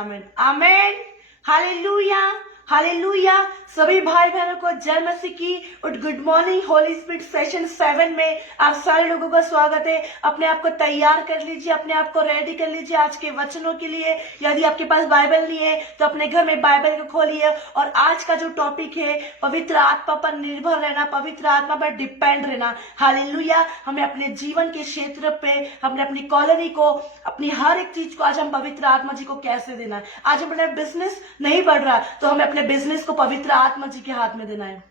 आमेन आमेन। Hallelujah hallelujah. सभी भाई बहनों को जय मसीह की और good morning Holi spirit session 7 में आप सारे लोगों का स्वागत है। अपने आप को तैयार कर लीजिए, अपने आप को रेडी कर लीजिए आज के वचनों के लिए। यदि आपके पास बाइबल नहीं है तो अपने घर में बाइबल को खोलिए और आज का जो टॉपिक है पवित्र आत्मा पर निर्भर रहना, पवित्र आत्मा पर डिपेंड रहना। हालेलुया। हमें अपने जीवन के क्षेत्र पे, हमने अपनी कॉलोनी को, अपनी हर एक चीज को आज हम पवित्र आत्मा जी को कैसे देना है। आज अपना बिजनेस नहीं बढ़ रहा तो हमें अपने बिजनेस को पवित्र आत्मा जी के हाथ में देना है।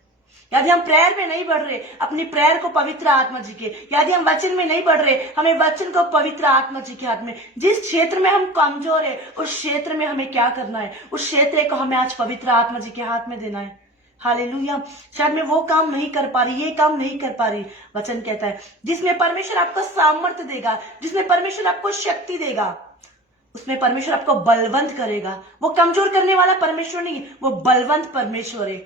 यदि हम प्रेयर में नहीं बढ़ रहे, अपनी प्रेयर को पवित्र आत्मा जी के, यदि हम वचन में नहीं बढ़ रहे, हमें वचन को पवित्र आत्मा जी के हाथ में। जिस क्षेत्र में हम कमजोर है उस क्षेत्र में हमें क्या करना है, उस क्षेत्र को हमें आज पवित्र आत्मा जी के हाथ में देना है। हालेलुया। शायद मैं वो काम नहीं कर पा रही, ये काम नहीं कर पा रही, वचन कहता है जिसमें परमेश्वर आपको सामर्थ्य देगा, जिसमें परमेश्वर आपको शक्ति देगा, उसमें परमेश्वर आपको बलवंत करेगा। वो कमजोर करने वाला परमेश्वर नहीं, वो बलवंत परमेश्वर है।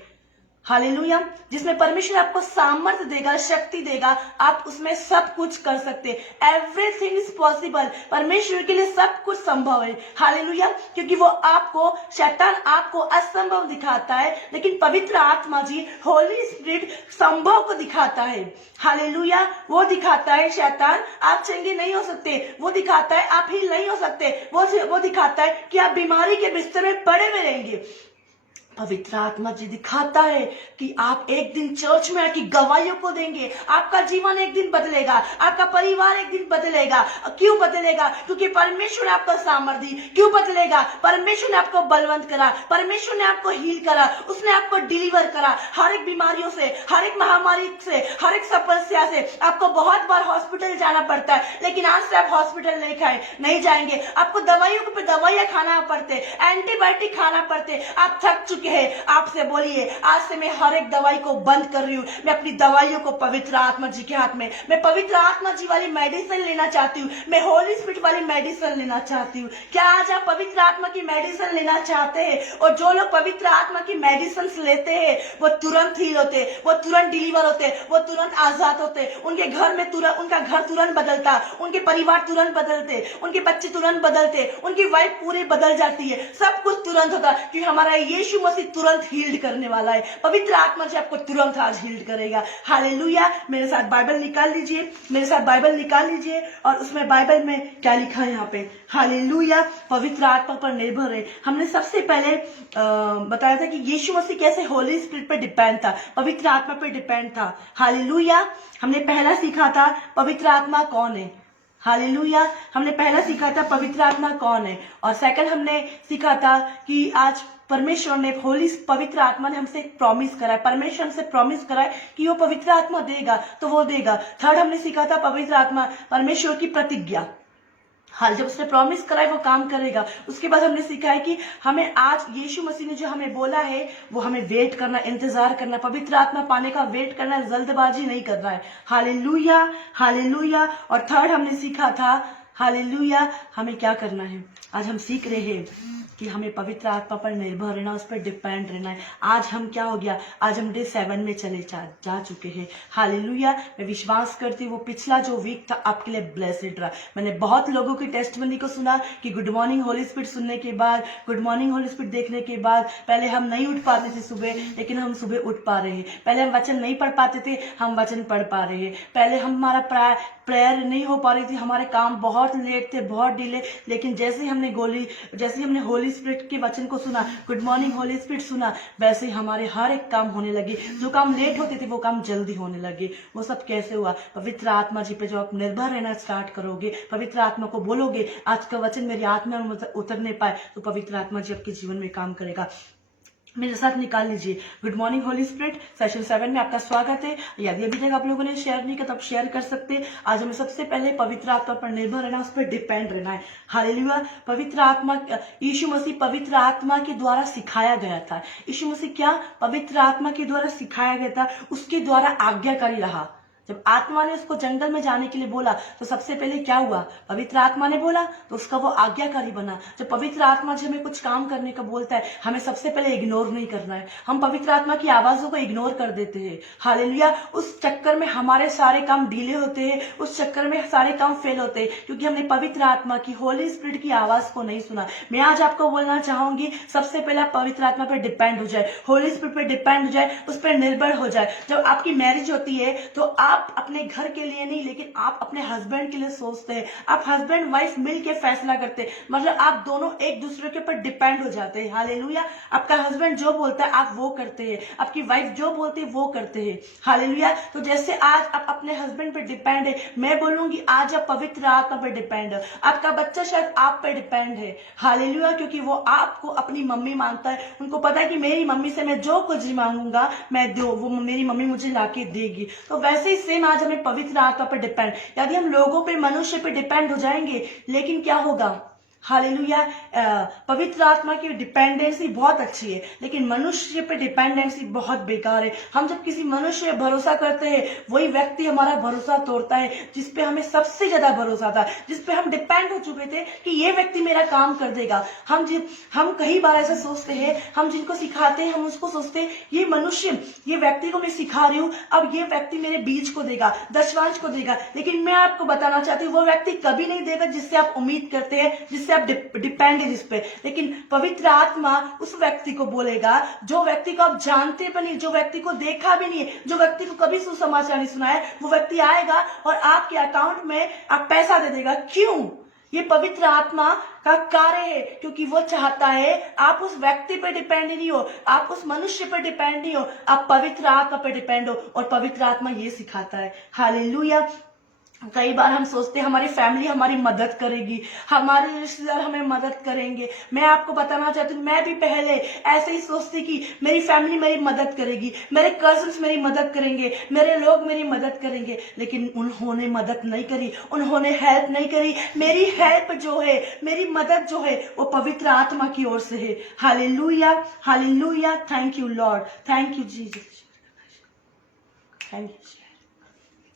हालेलुया। जिसमें परमेश्वर आपको सामर्थ्य देगा, शक्ति देगा, आप उसमें सब कुछ कर सकते। Everything is possible. परमेश्वर के लिए सब कुछ संभव है। हालेलुया। क्योंकि वो आपको, शैतान आपको असंभव दिखाता है, लेकिन पवित्र आत्मा जी, होली स्पिरिट संभव को दिखाता है। हालेलुया। वो दिखाता है शैतान आप चंगे नहीं हो सकते, वो दिखाता है आप हील नहीं हो सकते, वो दिखाता है कि आप बीमारी के बिस्तर में पड़े हुए रहेंगे। पवित्र आत्मा जी दिखाता है कि आप एक दिन चर्च में आके गवाहियों को देंगे, आपका जीवन एक दिन बदलेगा, आपका परिवार एक दिन बदलेगा। क्यों बदलेगा? क्योंकि परमेश्वर ने आपको सामर्थ्य दी। क्यों बदलेगा? परमेश्वर ने आपको बलवंत करा, परमेश्वर ने आपको हील करा, उसने आपको डिलीवर करा हर एक बीमारियों से, हर एक महामारी से, हर एक समस्या से। आपको बहुत बार हॉस्पिटल जाना पड़ता है, लेकिन आज से आप हॉस्पिटल नहीं जाएंगे। आपको दवाइयों पे दवाइयां खाना पड़ते, एंटीबायोटिक खाना पड़ते, आप थक चुके हैं। आपसे बोलिए आज से मैं हर एक दवाई को बंद कर रही हूँ, मैं अपनी दवाइयों को पवित्र आत्मा जी के हाथ में, मैं पवित्र आत्मा जी वाली मेडिसिन लेना चाहती हूँ, मैं होली स्पिरिट वाली मेडिसिन लेना चाहती हूँ। क्या आज आप पवित्र आत्मा की मेडिसिन लेना चाहते हैं? और जो लोग पवित्र आत्मा की मेडिसिन लेते हैं वो तुरंत हील होते, वो तुरंत डिलीवर होते, वो तुरंत आजाद होते, उनके घर में तुरंत, उनका घर तुरंत बदलता, उनके परिवार तुरंत बदलते, उनके बच्चे तुरंत बदलते, उनकी वाइफ पूरी बदल जाती है, सब कुछ तुरंत होता, क्योंकि हमारा यीशु मसीह तुरंत हील्ड करने वाला है। पवित्र आत्मा जी आपको तुरंत आज हील्ड करेगा। हालेलुया। मेरे साथ बाइबल निकाल लीजिए, मेरे साथ बाइबल निकाल लीजिए और उसमें बाइबल में क्या लिखा है यहाँ पे। हालेलुया। पवित्र आत्मा पर निर्भर है। हमने सबसे पहले बताया था कि यीशु मसीह कैसे होली स्पिरिट पर डिपेंड था, पवित्र आत्मा पर डिपेंड था। हालेलुया। हमने पहला सीखा था पवित्र आत्मा कौन है। हालेलुया। हमने पहला सीखा था पवित्र आत्मा कौन है, और सेकंड हमने सीखा था कि आज परमेश्वर ने, होली पवित्र आत्मा ने हमसे एक प्रॉमिस करा है, परमेश्वर हमसे प्रॉमिस करा है कि वो पवित्र आत्मा देगा तो वो देगा। थर्ड हमने सीखा था पवित्र आत्मा परमेश्वर की प्रतिज्ञा। हाल जब उसने प्रॉमिस करा है वो काम करेगा। उसके बाद हमने सीखा है कि हमें आज यीशु मसीह ने जो हमें बोला है वो हमें वेट करना, इंतजार करना, पवित्र आत्मा पाने का वेट करना, जल्दबाजी नहीं करना है। Hallelujah hallelujah. और थर्ड हमने सीखा था हालेलुया हमें क्या करना है। आज हम सीख रहे हैं कि हमें पवित्र आत्मा पर निर्भर रहना, उस पर डिपेंड रहना है। आज हम क्या हो गया, आज हम डे 7 में चले जा चुके हैं। हालेलुया। मैं विश्वास करती हूँ वो पिछला जो वीक था आपके लिए ब्लेसेड रहा। मैंने बहुत लोगों की टेस्टमनी को सुना कि गुड मॉर्निंग होली स्पिरिट सुनने के बाद, गुड मॉर्निंग होली स्पिरिट देखने के बाद, पहले हम नहीं उठ पाते थे सुबह, लेकिन हम सुबह उठ पा रहे हैं। पहले हम वचन नहीं पढ़ पाते थे, हम वचन पढ़ पा रहे हैं। पहले हमारा प्रेयर नहीं हो पा रही थी, हमारे काम बहुत लेट थे, बहुत डिले, लेकिन जैसे हमने होली स्पिरिट के वचन को सुना, गुड मॉर्निंग होली स्पिरिट सुना, वैसे हमारे हर एक काम होने लगे। जो काम लेट होते थे वो काम जल्दी होने लगे। वो सब कैसे हुआ? पवित्र आत्मा जी पे जो आप निर्भर रहना स्टार्ट करोगे, पवित्र आत्मा को बोलोगे आज का वचन मेरी आत्मा में उतरने पाए, तो पवित्र आत्मा जी आपके जीवन में काम करेगा। मेरे साथ निकाल लीजिए good morning Holi spirit session 7 में आपका स्वागत है। यदि अभी तक आप लोगों ने शेयर नहीं किया तो आप शेयर कर सकते हैं। आज हमें सबसे पहले पवित्र आत्मा पर निर्भर रहना, उस पर डिपेंड रहना है। हालेलुया। पवित्र आत्मा, यीशु मसीह पवित्र आत्मा के द्वारा सिखाया गया था। यीशु मसीह क्या पवित्र आत्मा के द्वारा सिखाया गया था, उसके द्वारा आज्ञाकारी रहा। जब आत्मा ने उसको जंगल में जाने के लिए बोला तो सबसे पहले क्या हुआ, पवित्र आत्मा ने बोला तो उसका वो आज्ञाकारी बना। जब पवित्र आत्मा जब हमें कुछ काम करने का बोलता है, हमें सबसे पहले इग्नोर नहीं करना है। हम पवित्र आत्मा की आवाजों को इग्नोर कर देते हैं, हालेलुया। उस चक्कर में हमारे सारे काम डिले होते हैं, उस चक्कर में सारे काम फेल होते हैं, क्योंकि हमने पवित्र आत्मा की, होली स्पिरिट की आवाज को नहीं सुना। मैं आज आपको बोलना चाहूंगी, सबसे पहले पवित्र आत्मा पर डिपेंड हो जाए, होली स्पिरिट पर डिपेंड हो जाए, उस पर निर्भर हो जाए। जब आपकी मैरिज होती है तो आप अपने घर के लिए नहीं, लेकिन आप अपने हस्बैंड के लिए सोचते हैं। आप हस्बैंड वाइफ मिल के फैसला करते हैं, मतलब आप दोनों एक दूसरे के ऊपर डिपेंड हो जाते हैं, हालेलुया। आपका हस्बैंड जो बोलता है आप वो करते हैं, आपकी वाइफ जो बोलती है वो करते हैं, हालेलुया। तो जैसे आज आप अपने हस्बैंड पर डिपेंड है, मैं बोलूंगी आज आप पवित्र आत्मा पर डिपेंड है। आपका बच्चा शायद आप पर डिपेंड है, हालेलुया, क्योंकि वो आपको अपनी मम्मी मानता है। उनको पता है कि मेरी मम्मी से मैं जो कुछ मांगूंगा मैं दो, वो मेरी मम्मी मुझे लाके देगी। तो वैसे ही सेम आज हमें पवित्र आत्मा पर डिपेंड, यदि हम लोगों पे, मनुष्य पे डिपेंड हो जाएंगे, लेकिन क्या होगा, हालेलुया। पवित्र आत्मा की डिपेंडेंसी बहुत अच्छी है, लेकिन मनुष्य पे डिपेंडेंसी बहुत बेकार है। हम जब किसी मनुष्य पर भरोसा करते हैं, वही व्यक्ति हमारा भरोसा तोड़ता है, जिसपे हमें सबसे ज्यादा भरोसा था, जिसपे हम डिपेंड हो चुके थे कि ये व्यक्ति मेरा काम कर देगा। हम कई बार ऐसा सोचते हैं, हम जिनको सिखाते हैं हम उसको सोचते हैं ये मनुष्य, ये व्यक्ति को मैं सिखा रही हूँ, अब ये व्यक्ति मेरे बीज को देगा, दशवांश को देगा, लेकिन मैं आपको बताना चाहती हूँ वो व्यक्ति कभी नहीं देगा जिससे आप उम्मीद करते हैं, जिससे आप डिपेंड है जिस पे। लेकिन पवित्र आत्मा उस व्यक्ति को बोलेगा जो व्यक्ति को आप जानते भी नहीं, जो व्यक्ति को देखा भी नहीं है, जो व्यक्ति को कभी सुसमाचार नहीं सुना है, वो व्यक्ति आएगा और आपके अकाउंट में आप पैसा दे देगा। क्यों? ये पवित्र आत्मा का कार्य है, क्योंकि वो चाहता है आप उस व्यक्ति पर डिपेंड नहीं हो, आप उस मनुष्य पर डिपेंड नहीं हो, आप पवित्र आत्मा पर डिपेंड हो। और पवित्र आत्मा ये सिखाता है, हालेलुया। कई बार हम सोचते हैं हमारी फैमिली हमारी मदद करेगी, हमारे रिश्तेदार हमें मदद करेंगे। मैं आपको बताना चाहती हूँ, मैं भी पहले ऐसे ही सोचती कि मेरी फैमिली मेरी मदद करेगी, मेरे कजिन्स मेरी मदद करेंगे, मेरे लोग मेरी मदद करेंगे, लेकिन उन्होंने मदद नहीं करी, उन्होंने हेल्प नहीं करी। मेरी हेल्प जो है, मेरी मदद जो है, वो पवित्र आत्मा की ओर से है, hallelujah, hallelujah. Thank you Lord, thank you Jesus, thank you,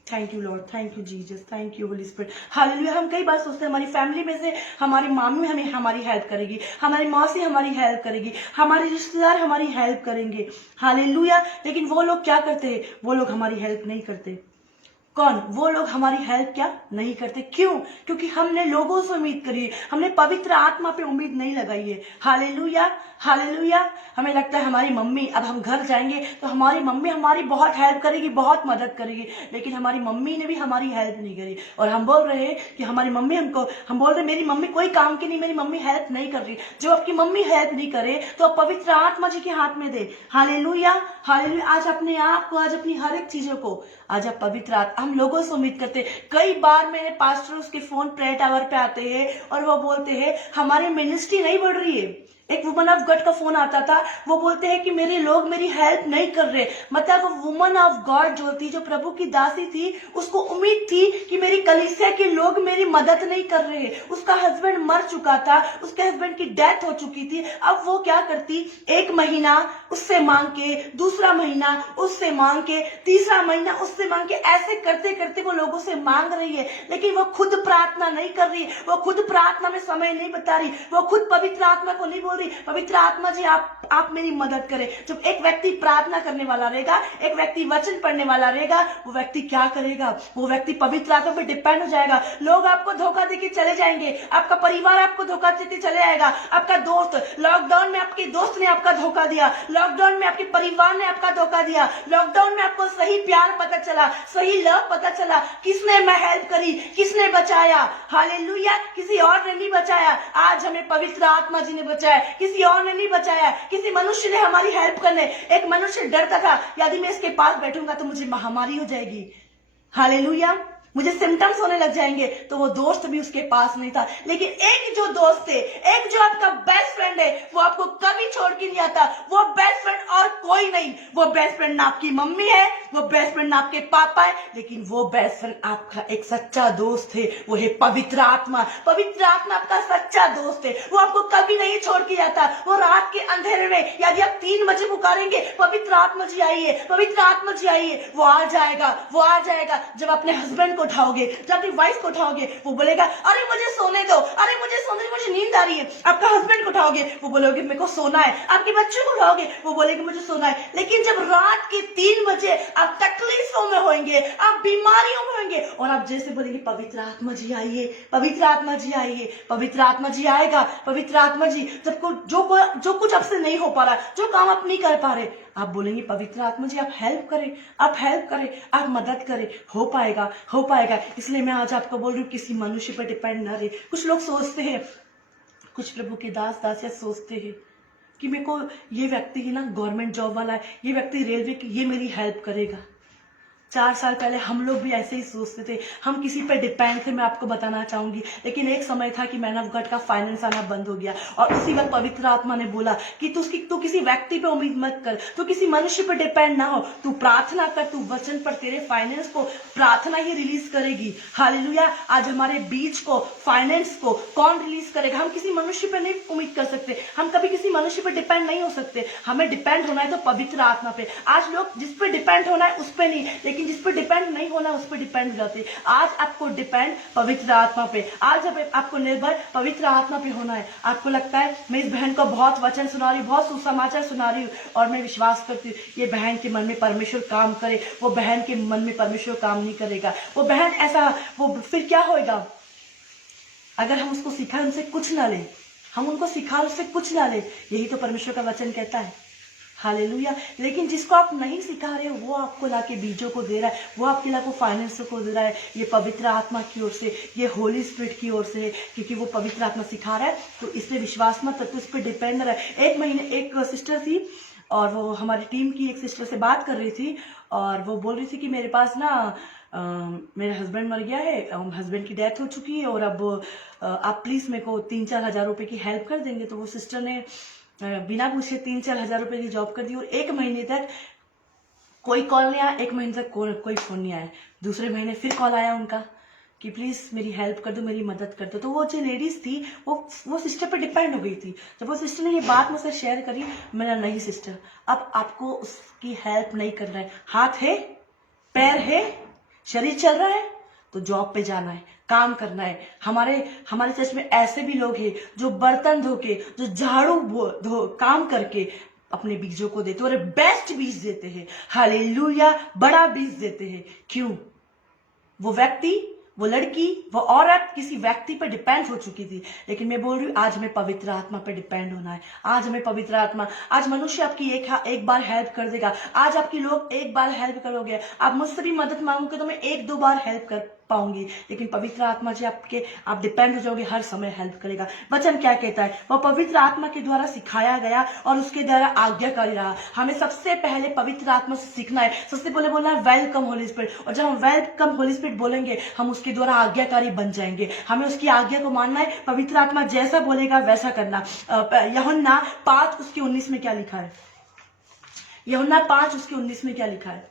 thank you Lord, thank you Jesus, thank you Holi spirit, hallelujah. हम कई बार सोचते हैं हमारी फैमिली में से हमारी मामी हमें हमारी हेल्प करेगी, हमारी मौसी हमारी हेल्प करेगी, हमारे रिश्तेदार हमारी हेल्प करेंगे, हालेलुया। लेकिन वो लोग क्या करते हैं? वो लोग हमारी हेल्प नहीं करते। कौन? वो लोग हमारी हेल्प क्या नहीं करते। क्यों? क्योंकि हमने लोगों से उम्मीद करी है, हमने पवित्र आत्मा पे उम्मीद नहीं लगाई है, हालेलुया, हालेलुया। हमें लगता है हमारी मम्मी, अब हम घर जाएंगे तो हमारी मम्मी हमारी बहुत हेल्प करेगी, बहुत मदद करेगी, लेकिन हमारी मम्मी ने भी हमारी हेल्प नहीं करी। और हम बोल रहे हैं कि हमारी मम्मी हम बोल रहे मेरी मम्मी कोई काम की नहीं, मेरी मम्मी हेल्प नहीं कर रही। जो आपकी मम्मी हेल्प नहीं करे तो आप पवित्र आत्मा जी के हाथ में दे, हालेलुया, हालेलुया। आज अपने आप को, आज अपनी हर एक चीजों को, आज आप पवित्र आत्मा, हम लोगों से उम्मीद करते हैं। कई बार मेरे पास्टर उसके फोन प्रेयर टावर पे आते हैं और वो बोलते हैं हमारी मिनिस्ट्री नहीं बढ़ रही है। एक वुमन ऑफ गॉड का फोन आता था, वो बोलते हैं कि मेरे लोग मेरी हेल्प नहीं कर रहे। मतलब वो वुमन ऑफ गॉड जो थी, जो प्रभु की दासी थी, उसको उम्मीद थी कि मेरी कलीसिया के लोग मेरी मदद नहीं कर रहे। उसका हस्बैंड मर चुका था, उसके हस्बैंड की डेथ हो चुकी थी। अब वो क्या करती, एक महीना उससे मांग के, दूसरा महीना उससे मांग के, तीसरा महीना उससे मांग के, ऐसे करते करते वो लोगों से मांग रही है, लेकिन वो खुद प्रार्थना नहीं कर रही, वो खुद प्रार्थना में समय नहीं बता रही, वो खुद पवित्र आत्मा को नहीं बोल रही पवित्र आत्मा जी आप मेरी मदद करें। जब एक व्यक्ति प्रार्थना करने वाला रहेगा, एक व्यक्ति वचन पढ़ने वाला रहेगा, वो व्यक्ति क्या करेगा? वो व्यक्ति पवित्र आत्मा पर डिपेंड हो जाएगा। लोग आपको धोखा देके चले जाएंगे, आपका परिवार आपको धोखा देके चले आएगा, आपका दोस्त, लॉकडाउन में आपके दोस्त ने आपका धोखा दिया, लॉकडाउन में आपके परिवार ने आपका धोखा दिया, लॉकडाउन में आपको सही प्यार पता चला, सही लव पता चला, किसने मैं हेल्प करी, किसने बचाया, हालेलुया, किसी और ने नहीं बचाया। आज हमें पवित्र आत्मा जी ने बचाया, किसी और ने नहीं बचाया, किसी मनुष्य ने हमारी हेल्प करने। एक मनुष्य डरता था यदि मैं इसके पास बैठूंगा तो मुझे महामारी हो जाएगी, हालेलुया, मुझे सिम्टम्स होने लग जाएंगे, तो वो दोस्त भी उसके पास नहीं था। लेकिन एक जो दोस्त है, एक जो आपका बेस्ट फ्रेंड है, वो आपको कभी छोड़ के नहीं आता। वो बेस्ट फ्रेंड और कोई नहीं, वो बेस्ट फ्रेंड ना आपकी मम्मी है, वो बेस्ट फ्रेंड ना आपके पापा है, लेकिन वो बेस्ट फ्रेंड आपका एक सच्चा दोस्त है, वो है पवित्र आत्मा। पवित्र आत्मा आपका सच्चा दोस्त है, वो आपको कभी नहीं छोड़ के जाता। वो रात के अंधेरे में यदि आप 3 बजे पुकारेंगे, पवित्र आत्मा जी आइए, पवित्र आत्मा जी आइए, वो आ जाएगा, वो आ जाएगा। जब अपने हस्बैंड को उठाओगे, जब अपनी वाइफ को उठाओगे, वो बोलेगा अरे मुझे सोने दो, अरे मुझे सोने दो, मुझे नींद आ रही है। आपका हस्बैंड को उठाओगे, वो बोलोगे मेरे को सोना है। आपके बच्चों को उठाओगे, वो बोलेगे मुझे सोना है। लेकिन जब रात के 3 बजे आप तकलीफों में होंगे, आप बीमारियों में होंगे, और आप जैसे बोलेंगे पवित्र आत्मा जी आइए, पवित्र आत्मा जी आइए, पवित्र आत्मा जी आएगा, पवित्र आत्मा जी। जब जो कुछ आपसे नहीं हो पा रहा, जो काम आप नहीं कर पा रहे, आप बोलेंगे पवित्र आत्मा जी आप हेल्प करें, आप हेल्प करें, आप मदद करें, हो पाएगा, हो पाएगा। इसलिए मैं आज आपको बोल रही हूँ, किसी मनुष्य पर डिपेंड ना रहे। कुछ लोग सोचते हैं, कुछ प्रभु के दास दासियां सोचते हैं कि मेरे को ये व्यक्ति ही ना गवर्नमेंट जॉब वाला है, ये व्यक्ति रेलवे की, ये मेरी हेल्प करेगा। 4 साल पहले हम लोग भी ऐसे ही सोचते थे, हम किसी पे डिपेंड थे, मैं आपको बताना चाहूंगी। लेकिन एक समय था कि मैन ऑफ गॉड का फाइनेंस आना बंद हो गया, और उसी वक्त पवित्र आत्मा ने बोला कि तू किसी व्यक्ति पे उम्मीद मत कर, तू किसी मनुष्य पर डिपेंड ना हो, तू प्रार्थना कर, तू वचन पर, तेरे फाइनेंस को प्रार्थना ही रिलीज करेगी। हालेलुया। आज हमारे बीच को, फाइनेंस को कौन रिलीज करेगा? हम किसी मनुष्य पर नहीं उम्मीद कर सकते, हम कभी किसी मनुष्य पर डिपेंड नहीं हो सकते। हमें डिपेंड होना है तो पवित्र आत्मा पे। आज लोग जिस पे डिपेंड होना है उस पे नहीं, लेकिन जिस पे डिपेंड नहीं होना उस पे डिपेंड हो जाते। आज आपको डिपेंड पवित्र आत्मा पे, आज आपको निर्भर पवित्र आत्मा पे होना है। आपको लगता है मैं इस बहन को बहुत वचन सुना रही हूँ, बहुत सुसमाचार सुना रही हूँ, और मैं विश्वास करती हूँ ये बहन के मन में परमेश्वर काम करे, वो बहन के मन में परमेश्वर काम नहीं करेगा। वो बहन ऐसा, वो फिर क्या होगा अगर हम उसको सिखाए, उनसे कुछ ना ले, हम उनको सिखा उससे कुछ ना ले। यही तो परमेश्वर का वचन कहता है। हालेलुया। लेकिन जिसको आप नहीं सिखा रहे हो, वो आपको लाके बीजों को दे रहा है, वो आपके लाको फाइनेंस को दे रहा है। ये पवित्र आत्मा की ओर से, ये होली स्पिरिट की ओर से है, क्योंकि वो पवित्र आत्मा सिखा रहा है। तो इस पे विश्वास मत रखो, इस पे डिपेंड रहा है। एक सिस्टर थी, और वो हमारी टीम की एक सिस्टर से बात कर रही थी, और वो बोल रही थी कि मेरे पास ना मेरे हस्बैंड मर गया है, हस्बैंड की डेथ हो चुकी है, और अब आप प्लीज़ मेरे को 3-4 हज़ार रुपए की हेल्प कर देंगे। तो वो सिस्टर ने बिना पूछे 3-4 हज़ार रुपए की जॉब कर दी, और 1 महीने तक कोई कॉल नहीं आया, 1 महीने तक कोई फ़ोन नहीं आया। दूसरे महीने फिर कॉल आया उनका कि प्लीज़ मेरी हेल्प कर दो, मेरी मदद कर दो। तो वो जो लेडीज़ थी, वो सिस्टर पर डिपेंड हो गई थी। जब वो सिस्टर ने ये बात मुझसे शेयर करी, मैंने नहीं सिस्टर, अब आपको उसकी हेल्प नहीं करना है। हाथ है, पैर है, शरीर चल रहा है, तो जॉब पे जाना है, काम करना है। हमारे चर्च में ऐसे भी लोग हैं जो बर्तन धो के, जो झाड़ू काम करके अपने बीजों को देते, और बेस्ट बीज देते हैं। हालेलुया। बड़ा बीज देते हैं। क्यों? वो व्यक्ति, वो लड़की, वो औरत किसी व्यक्ति पर डिपेंड हो चुकी थी। लेकिन मैं बोल रही हूँ, आज हमें पवित्र आत्मा पर डिपेंड होना है। आज हमें पवित्र आत्मा, आज मनुष्य आपकी एक बार हेल्प कर देगा, आज आपकी लोग एक बार हेल्प करोगे, आप मुझसे भी मदद मांगोगे तो मैं 1-2 बार हेल्प कर पाऊंगी। लेकिन पवित्र आत्मा जी आप डिपेंड हो जाओगे, हर समय हेल्प करेगा। वचन क्या कहता है? वो पवित्र आत्मा के द्वारा सिखाया गया और उसके द्वारा आज्ञाकारी रहा। हमें सबसे पहले पवित्र आत्मा से सीखना है। सबसे पहले बोलना है वेलकम होली स्पिरिट, और जब हम वेलकम होली स्पिरिट बोलेंगे, हम उसके द्वारा आज्ञाकारी बन जाएंगे। हमें उसकी आज्ञा को मानना है, पवित्र आत्मा जैसा बोलेगा वैसा करना। यूहन्ना 5:19 में क्या लिखा है? यूहन्ना 5:19 में क्या लिखा है?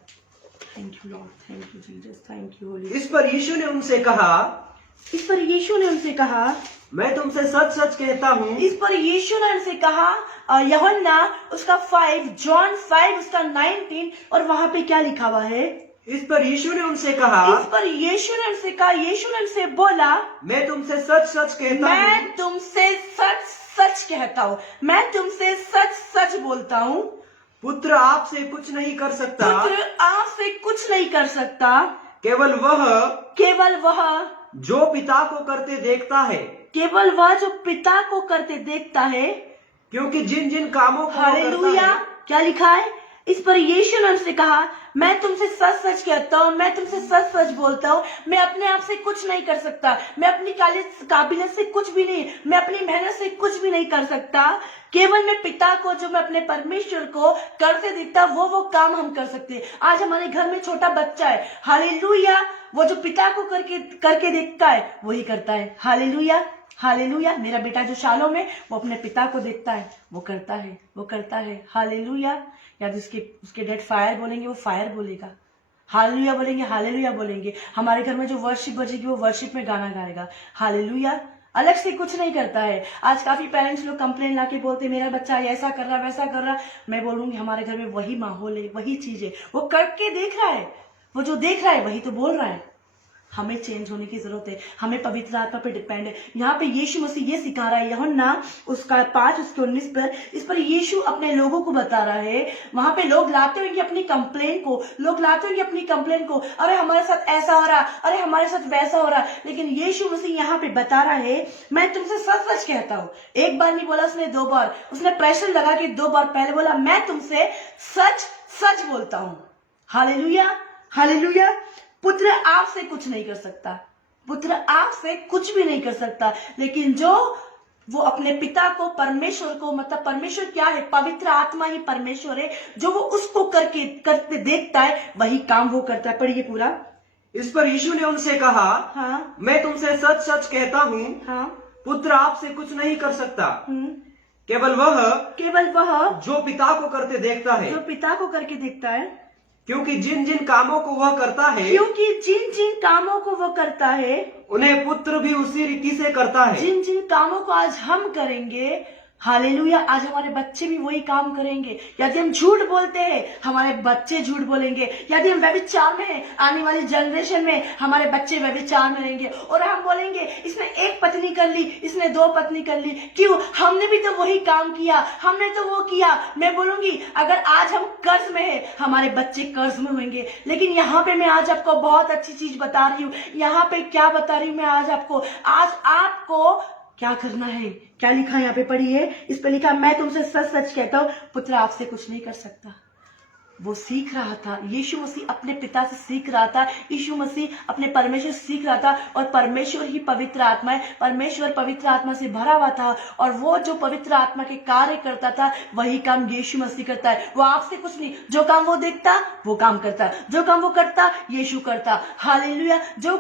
Thank you Lord, thank you Jesus, thank you Holi. इस पर यीशु ने उनसे कहा, मैं तुमसे सच सच कहता हूँ। इस पर यीशु ने उनसे कहा, यूहन्ना उसका 5, जॉन 5 उसका 19, और वहां पे क्या लिखा हुआ है? इस पर यीशु ने उनसे कहा, इस पर यीशु ने उनसे कहा, यीशु ने उनसे बोला, मैं तुमसे सच सच कहता हूँ, मैं तुमसे सच सच कहता हूँ, मैं तुमसे सच सच बोलता हूँ, पुत्र आपसे कुछ नहीं कर सकता, पुत्र आपसे कुछ नहीं कर सकता, केवल वह जो पिता को करते देखता है, केवल वह जो पिता को करते देखता है। क्योंकि जिन जिन कामों को हालेलुया। क्या लिखा है? इस पर यीशु ने उनसे कहा, मैं तुमसे सच सच कहता हूँ, मैं तुमसे सच सच बोलता हूँ, मैं अपने आप से कुछ नहीं कर सकता, मैं अपनी काबिलियत से कुछ भी नहीं, मैं अपनी मेहनत से कुछ भी नहीं कर सकता। केवल मैं पिता को, जो मैं अपने परमेश्वर को करते देखता, वो काम हम कर सकते हैं। आज हमारे घर में छोटा बच्चा है, हालेलुया, वो जो पिता को करके देखता है वही करता है। Hallelujah, hallelujah. मेरा बेटा जो शालों में, वो अपने पिता को देखता है, वो करता है, वो करता है। हालेलुया। या उसके डैड फायर बोलेंगे, वो फायर बोलेगा। हालेलुया बोलेंगे, हालेलुया बोलेंगे। हमारे घर में जो वर्शिप बजेगी, वो वर्शिप में गाना गाएगा। हालेलुया। अलग से कुछ नहीं करता है। आज काफी पेरेंट्स लोग कंप्लेन लाके बोलते, मेरा बच्चा ऐसा कर रहा, वैसा कर रहा। मैं बोलूंगी हमारे घर में वही माहौल है, वही चीज है, वो करके देख रहा है, वो जो देख रहा है वही तो बोल रहा है। हमें चेंज होने की जरूरत है, हमें पवित्र आत्मा पे डिपेंड है। यहाँ पे यीशु मसीह ये सिखा रहा है, यूहन्ना उसका 5 उसके 19 पर, इस पर यीशु अपने लोगों को बता रहा है। वहां पे लोग लाते होंगे अपनी कंप्लेन को, लोग लाते होंगे अपनी कंप्लेन को, अरे हमारे साथ ऐसा हो रहा, अरे हमारे साथ वैसा हो रहा। लेकिन यीशु मसीह यहाँ पे बता रहा है, मैं तुमसे सच सच कहता हूँ। एक बार नहीं बोला उसने, 2 बार उसने प्रेशर लगा के 2 बार पहले बोला, मैं तुमसे सच सच बोलता हूँ। Hallelujah, hallelujah. पुत्र आपसे कुछ नहीं कर सकता, पुत्र आपसे कुछ भी नहीं कर सकता, लेकिन जो वो अपने पिता को, परमेश्वर को, मतलब परमेश्वर क्या है, पवित्र आत्मा ही परमेश्वर है, जो वो उसको करते देखता है वही काम वो करता है। पढ़िए पूरा। इस पर यीशु ने उनसे कहा, हाँ, मैं तुमसे सच सच कहता हूँ, हाँ, पुत्र आपसे कुछ नहीं कर सकता, केवल वह जो पिता को करते देखता है, जो पिता को करके देखता है। क्योंकि जिन जिन कामों को वह करता है, क्योंकि जिन जिन कामों को वो करता है, उन्हें पुत्र भी उसी रीति से करता है। जिन जिन कामों को आज हम करेंगे, हालेलुया, आज हमारे बच्चे भी वही काम करेंगे। यदि हम झूठ बोलते हैं, हमारे बच्चे झूठ बोलेंगे। यदि हम व्यभिचार में हैं, आने वाली जनरेशन में हमारे बच्चे व्यभिचार में रहेंगे। और हम बोलेंगे, इसने 1 पत्नी कर ली, इसने 2 पत्नी कर ली, क्यों? हमने भी तो वही काम किया, हमने तो वो किया। मैं बोलूंगी, अगर आज हम कर्ज में है, हमारे बच्चे कर्ज में होंगे। लेकिन यहाँ पे मैं आज आपको बहुत अच्छी चीज बता रही हूँ। यहाँ पे क्या बता रही हूँ मैं आज आपको? आज आपको क्या करना है? क्या लिखा है यहाँ पे? पढ़िए। इस पे लिखा, मैं तुमसे सच सच कहता हूँ, पुत्र आपसे कुछ नहीं कर सकता। वो सीख रहा था, यीशु मसीह अपने पिता से सीख रहा था, यीशु मसीह अपने परमेश्वर से सीख रहा था। और परमेश्वर ही पवित्र आत्मा है, परमेश्वर पवित्र आत्मा से भरा हुआ था। और वो जो पवित्र आत्मा के कार्य करता था, वही काम यीशु मसीह करता है। वो आपसे कुछ नहीं, जो काम वो देखता वो काम करता, जो काम वो करता यीशु करता। हालेलुया। जो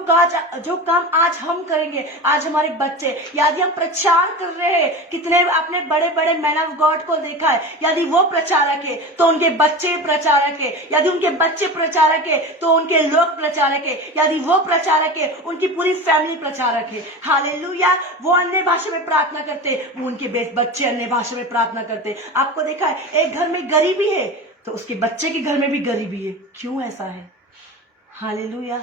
काम आज हम करेंगे, आज हमारे बच्चे, यदि हम प्रचार कर रहे हैं, कितने आपने बड़े बड़े मैन ऑफ गॉड को देखा है, यदि वो प्रचारक है तो उनके बच्चे प्रचारक है, यदि उनके बच्चे प्रचारक है तो उनके लोग प्रचारक है, यदि वो प्रचारक है उनकी पूरी फैमिली प्रचारक है। हालेलुया। वो अन्य भाषा में प्रार्थना करते, वो उनके बच्चे अन्य भाषा में प्रार्थना करते। आपको देखा है, एक घर में गरीबी है तो उसके बच्चे के घर में भी गरीबी है। क्यों ऐसा है? हालेलुया।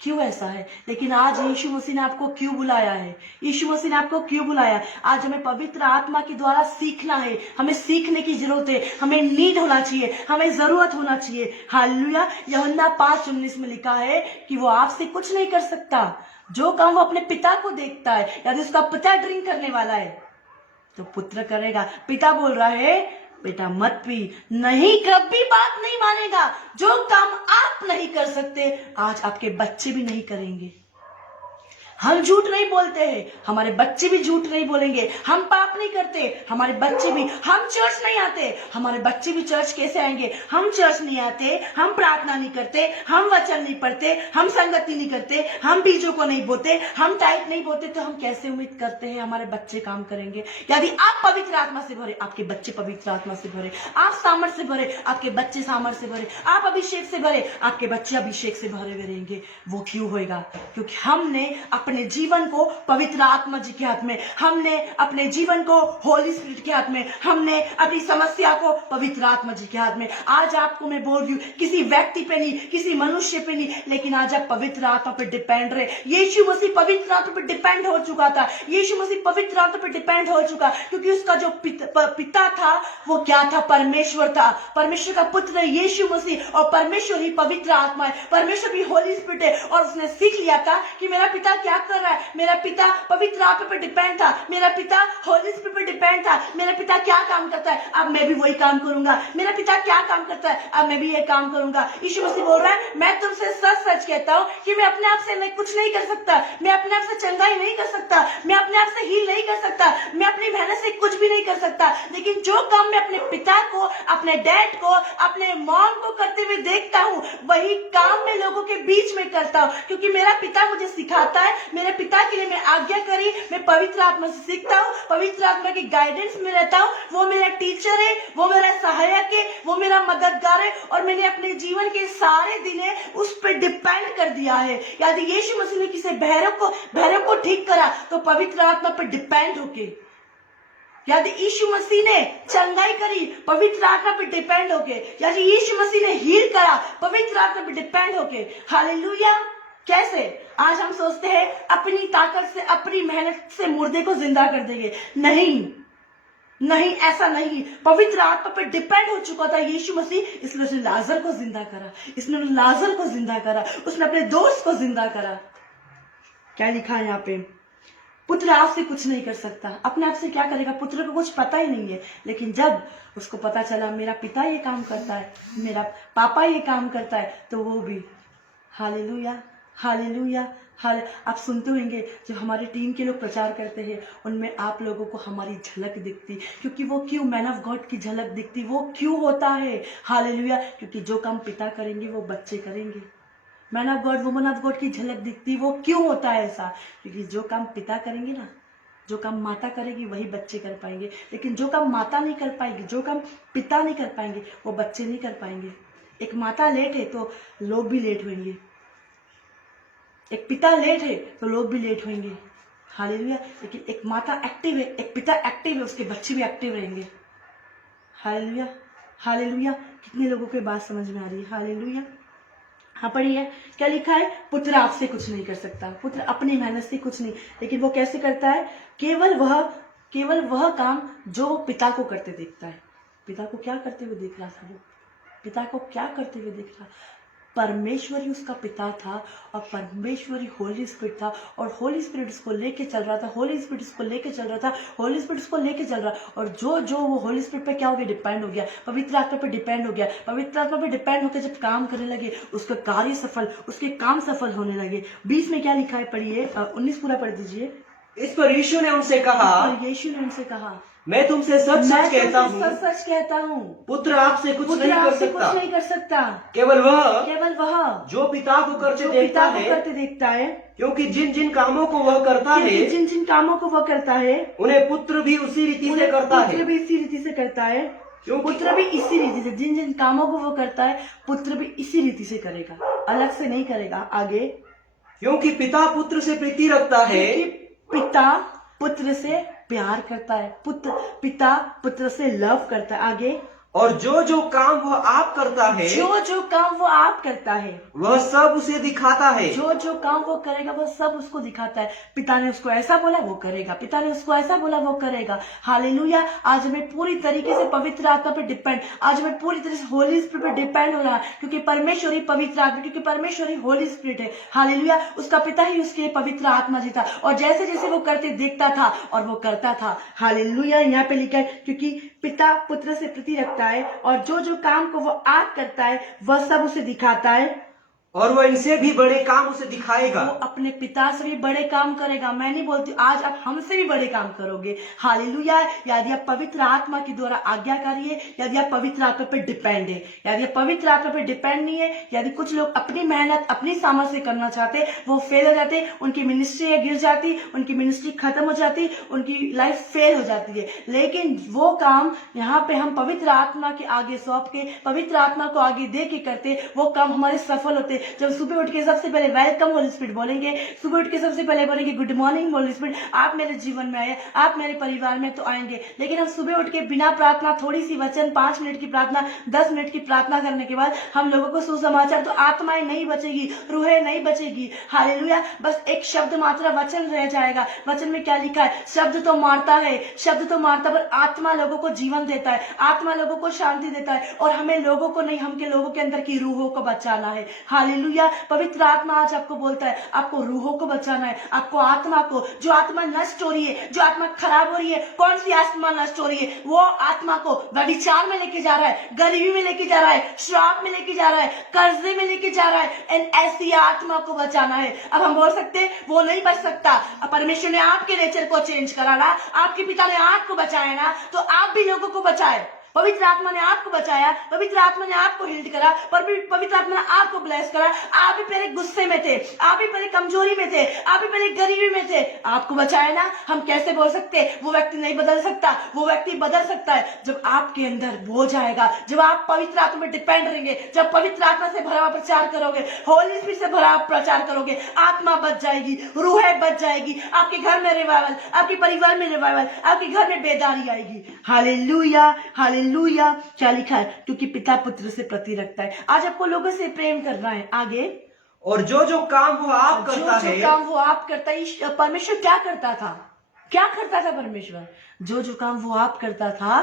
क्यों ऐसा है? लेकिन आज यीशु मसीह ने आपको क्यों बुलाया है? यीशु मसीह ने आपको क्यों बुलाया? आज हमें पवित्र आत्मा के द्वारा सीखना है, हमें सीखने की जरूरत है, हमें नीड होना चाहिए, हमें जरूरत होना चाहिए। हालेलुया। यूहन्ना 5:19 में लिखा है कि वो आपसे कुछ नहीं कर सकता। जो काम वो अपने पिता को देखता है, यदि उसका पिता ड्रिंक करने वाला है तो पुत्र करेगा। पिता बोल रहा है, बेटा मत पी, नहीं, कभी बात नहीं मानेगा। जो काम आप नहीं कर सकते, आज आपके बच्चे भी नहीं करेंगे। हम झूठ नहीं बोलते हैं, हमारे बच्चे भी झूठ नहीं बोलेंगे। हम पाप नहीं करते, हमारे बच्चे भी। हम चर्च नहीं आते, हमारे बच्चे भी चर्च कैसे आएंगे? हम चर्च नहीं आते, हम प्रार्थना नहीं करते, हम वचन नहीं पढ़ते, हम संगति नहीं करते, हम बीजों को नहीं बोते, हम टाइट नहीं बोते, तो हम कैसे उम्मीद करते हैं हमारे बच्चे काम करेंगे? यदि आप पवित्र आत्मा से भरे, आपके बच्चे पवित्र आत्मा से भरे। आप सामर्थ से भरे, आपके बच्चे सामर्थ से भरे। आप अभिषेक से भरे, आपके बच्चे अभिषेक से भरे हुए रहेंगे। वो क्यों होगा? क्योंकि हमने अपने जीवन को पवित्र आत्मा जी के हाथ में, हमने अपने जीवन को होली स्पिरिट के हाथ में, हमने अपनी समस्या को पवित्र आत्मा जी के हाथ में। आज आपको मैं बोल रही हूँ, किसी व्यक्ति पे नहीं, किसी मनुष्य पे नहीं, लेकिन आज आप पवित्र आत्मा पे डिपेंड रहे। यीशु मसीह पवित्र आत्मा पे डिपेंड हो चुका था। यीशु मसीह पवित्र आत्मा पे डिपेंड हो चुका, क्योंकि उसका जो पिता था वो क्या था? परमेश्वर था। परमेश्वर का पुत्र है यीशु मसीह, और परमेश्वर ही पवित्र आत्मा है, परमेश्वर भी होली स्पिरिट है। और उसने सीख लिया था कि मेरा पिता क्या कर रहा है? मेरा पिता पवित्र आत्मा पर डिपेंड था, मेरा पिता होली स्पिरिट पर डिपेंड था। मेरा पिता क्या काम करता है, अब मैं भी वही काम करूंगा। मेरा पिता क्या काम करता है, अब मैं भी ये काम करूंगा। यीशु मसीह बोल रहा है, मैं तुमसे सच सच कहता हूँ कि मैं अपने आप से मैं कुछ नहीं कर सकता, मैं अपने आप से चंगाई नहीं कर सकता, मैं अपने आप से हील नहीं कर सकता, मैं अपनी मेहनत से कुछ भी नहीं कर सकता। लेकिन जो काम मैं अपने पिता को, अपने डैड को, अपने मॉम को करते हुए देखता हूँ, वही काम मैं लोगों के बीच में करता हूँ, क्योंकि मेरा पिता मुझे सिखाता है। मेरे पिता के लिए मैं आज्ञाकारी, मैं पवित्र आत्मा से सीखता हूँ, पवित्र आत्मा की गाइडेंस में रहता हूँ। वो मेरा टीचर है, वो मेरा सहायक है, वो मेरा मददगार है, और मैंने अपने जीवन के सारे दिन उस पर डिपेंड कर दिया है। यदि यीशु मसीह ने किसी भैरव को ठीक करा तो पवित्र आत्मा पर डिपेंड होके। यदि यीशु मसीह ने चंगाई करी पवित्र आत्मा पर डिपेंड होके। यदि यीशु मसीह ने हील करा पवित्र आत्मा पर डिपेंड होके। हालेलुया। कैसे? आज हम सोचते हैं अपनी ताकत से, अपनी मेहनत से मुर्दे को जिंदा कर देंगे। नहीं, ऐसा नहीं। पवित्र आत्मा पर डिपेंड हो चुका था यीशु मसीह, इसलिए उसने लाजर को जिंदा करा, उसने अपने दोस्त को जिंदा करा। क्या लिखा है यहाँ पे? पुत्र आपसे कुछ नहीं कर सकता। अपने आप से क्या करेगा? पुत्र को कुछ पता ही नहीं है। लेकिन जब उसको पता चला मेरा पिता ये काम करता है, मेरा पापा ये काम करता है, तो वो भी। Hallelujah, hallelujah. आप सुनते होंगे जो हमारे टीम के लोग प्रचार करते हैं, उनमें आप लोगों को हमारी झलक दिखती, क्योंकि वो क्यों मैन ऑफ गॉड की झलक दिखती, वो क्यों होता है? हालेलुया। क्योंकि जो काम पिता करेंगे वो बच्चे करेंगे। Man of God, woman of God की झलक दिखती, वो क्यों होता है ऐसा? क्योंकि जो काम पिता करेंगे ना, जो काम माता करेगी वही बच्चे कर पाएंगे। लेकिन जो काम माता नहीं कर पाएगी, जो काम पिता नहीं कर पाएंगे, वो बच्चे नहीं कर पाएंगे। एक माता लेट है तो लोग भी लेट होंगे, एक पिता लेट है तो लोग भी लेट होंगे। हालेलुया। लेकिन एक माता एक्टिव है, एक पिता एक्टिव है, उसके बच्चे भी एक्टिव रहेंगे। Hallelujah, hallelujah. कितने लोगों की बात समझ में आ रही है? हालेलुया। हाँ, पढ़िए क्या लिखा है? पुत्र आपसे कुछ नहीं कर सकता, पुत्र अपनी मेहनत से कुछ नहीं। लेकिन वो कैसे करता है? केवल वह काम जो पिता को करते देखता है। पिता को क्या करते हुए देख रहा था? वो पिता को क्या करते हुए देख रहा? परमेश्वरी उसका पिता था, और परमेश्वरी होली स्पिरिट था, और होली स्पिरिट उसको लेके चल रहा था, होली स्पिरिट उसको लेके चल रहा था, होली स्पिरिट उसको लेके चल रहा। और जो वो होली स्पिरिट पे क्या हो गया? डिपेंड हो गया, पवित्र आत्मा पे डिपेंड हो गया। पवित्र आत्मा पे डिपेंड होकर जब काम करने लगे, उसका कार्य सफल, उसके काम सफल होने लगे। 20 में क्या लिखा है? पढ़िए, 19 पूरा पढ़ दीजिए। इस पर यीशु ने उनसे कहा, मैं तुमसे सच सच कहता हूँ, पुत्र आपसे कुछ नहीं कर सकता, केवल वह जो पिता को करते देखता है। क्योंकि जिन जिन कामों को वह करता है, उन्हें पुत्र भी उसी रीति से करता है। पुत्र भी इसी रीति से करता है। पुत्र भी इसी रीति से, जिन जिन कामों को वो करता है, पुत्र भी इसी रीति से करेगा, अलग से नहीं करेगा। आगे, क्योंकि पिता पुत्र से प्रीति रखता है, पिता पुत्र से प्यार करता है, पिता पुत्र से लव करता है। आगे, और जो काम वह आप करता है, वह सब उसे दिखाता है। जो काम वो करेगा वो सब उसको दिखाता है। पिता ने उसको ऐसा बोला वो करेगा, पिता ने उसको ऐसा बोला वो करेगा। हालेलुया। आज मैं पूरी तरीके से पवित्र आत्मा पे डिपेंड, आज मैं पूरी तरह से होली स्पिरिट पे डिपेंड हो रहा, क्योंकि परमेश्वरी पवित्र आत्मा, क्योंकि परमेश्वरी होली स्पिरिट है। हालेलुया। उसका पिता ही उसके पवित्र आत्मा जी था, और जैसे जैसे वो करते देखता था और वो करता था। हालेलुया। यहाँ पे लिखा है, क्योंकि पिता पुत्र से प्रीति रखता है, और जो काम को वो आप करता है वह सब उसे दिखाता है, और वह इनसे भी बड़े काम उसे दिखाएगा। वो अपने पिता से भी बड़े काम करेगा। मैं नहीं बोलती आज आप हमसे भी बड़े काम करोगे। हालेलुया। यदि आप पवित्र आत्मा के द्वारा आज्ञाकारी है, यदि आप पवित्र आत्मा पर डिपेंड है, यदि आप पवित्र आत्मा पर डिपेंड नहीं है, यदि कुछ लोग अपनी मेहनत अपनी सामर्थ्य से करना चाहते, वो फेल हो जाते, उनकी मिनिस्ट्री गिर जाती, उनकी मिनिस्ट्री खत्म हो जाती, उनकी लाइफ फेल हो जाती है। लेकिन वो काम यहाँ पे हम पवित्र आत्मा के आगे सौंप के, पवित्र आत्मा को आगे दे के करते, वो काम हमारे सफल होते। जब सुबह उठ के सबसे पहले वेलकम होली स्पिरिट बोलेंगे, सुबह उठ के सबसे पहले बोलेंगे गुड मॉर्निंग होली स्पिरिट, आप मेरे जीवन में आए, आप मेरे परिवार में तो आएंगे। लेकिन हम सुबह उठ के बिना प्रार्थना, थोड़ी सी वचन, 5 मिनट की प्रार्थना, 10 मिनट की प्रार्थना करने के बाद हम लोगों को सुसमाचार, तो आत्माएं नहीं बचेगी, रूहें नहीं बचेगी। हालेलुया। बस एक शब्द मात्र वचन रह जाएगा। वचन में क्या लिखा है? शब्द तो मारता है, पर आत्मा लोगों को जीवन देता है, आत्मा लोगों को शांति देता है, और हमें लोगों को नहीं, हमके लोगों के अंदर की रूहों को बचाना है। हालेलुया। हालेलुया। पवित्र आत्मा आज आपको बोलता है, आपको रूहों को बचाना है, आपको आत्मा को, जो आत्मा नष्ट हो रही है, जो आत्मा खराब हो रही है। कौन सी आत्मा नष्ट हो रही है? वो आत्मा को व्यभिचार में लेके जा रहा है, गरीबी में लेके जा रहा है, श्राप में लेके जा रहा है, कर्जे में लेके जा रहा है। एंड ऐसी आत्मा को बचाना है। अब हम बोल सकते हैं वो नहीं बच सकता। अब परमेश्वर ने आपके नेचर को चेंज करा ना, आपके पिता ने आपको बचाया ना, तो आप भी लोगों को बचाए। पवित्र आत्मा ने आपको बचाया, पवित्र आत्मा ने आपको हील्ड करा, पवित्र आत्मा ने आपको ब्लेस करा। आप भी पहले गुस्से में थे, आप भी पहले कमजोरी में थे, आप भी पहले गरीबी में थे, आपको बचाया ना। हम कैसे बोल सकते वो व्यक्ति नहीं बदल सकता? वो व्यक्ति बदल सकता है जब आपके अंदर वो जाएगा, जब आप पवित्र आत्मा में डिपेंड रहेंगे, जब पवित्र आत्मा से भरा हुआ प्रचार करोगे, होली स्पिरिट से भरा हुआ प्रचार करोगे, आत्मा बच जाएगी, रूहें बच जाएगी, आपके घर में रिवाइवल, आपके परिवार में रिवाइवल, आपके घर में बेदारी आएगी। Hallelujah, hallelujah. क्या लिखा है? क्योंकि पिता पुत्र से प्रति रखता है। आज आपको लोगों से प्रेम करना है। आगे, और जो जो काम वो आप करता है, जो काम वो आप करता है। परमेश्वर क्या करता था? क्या करता था परमेश्वर? जो जो काम वो आप करता था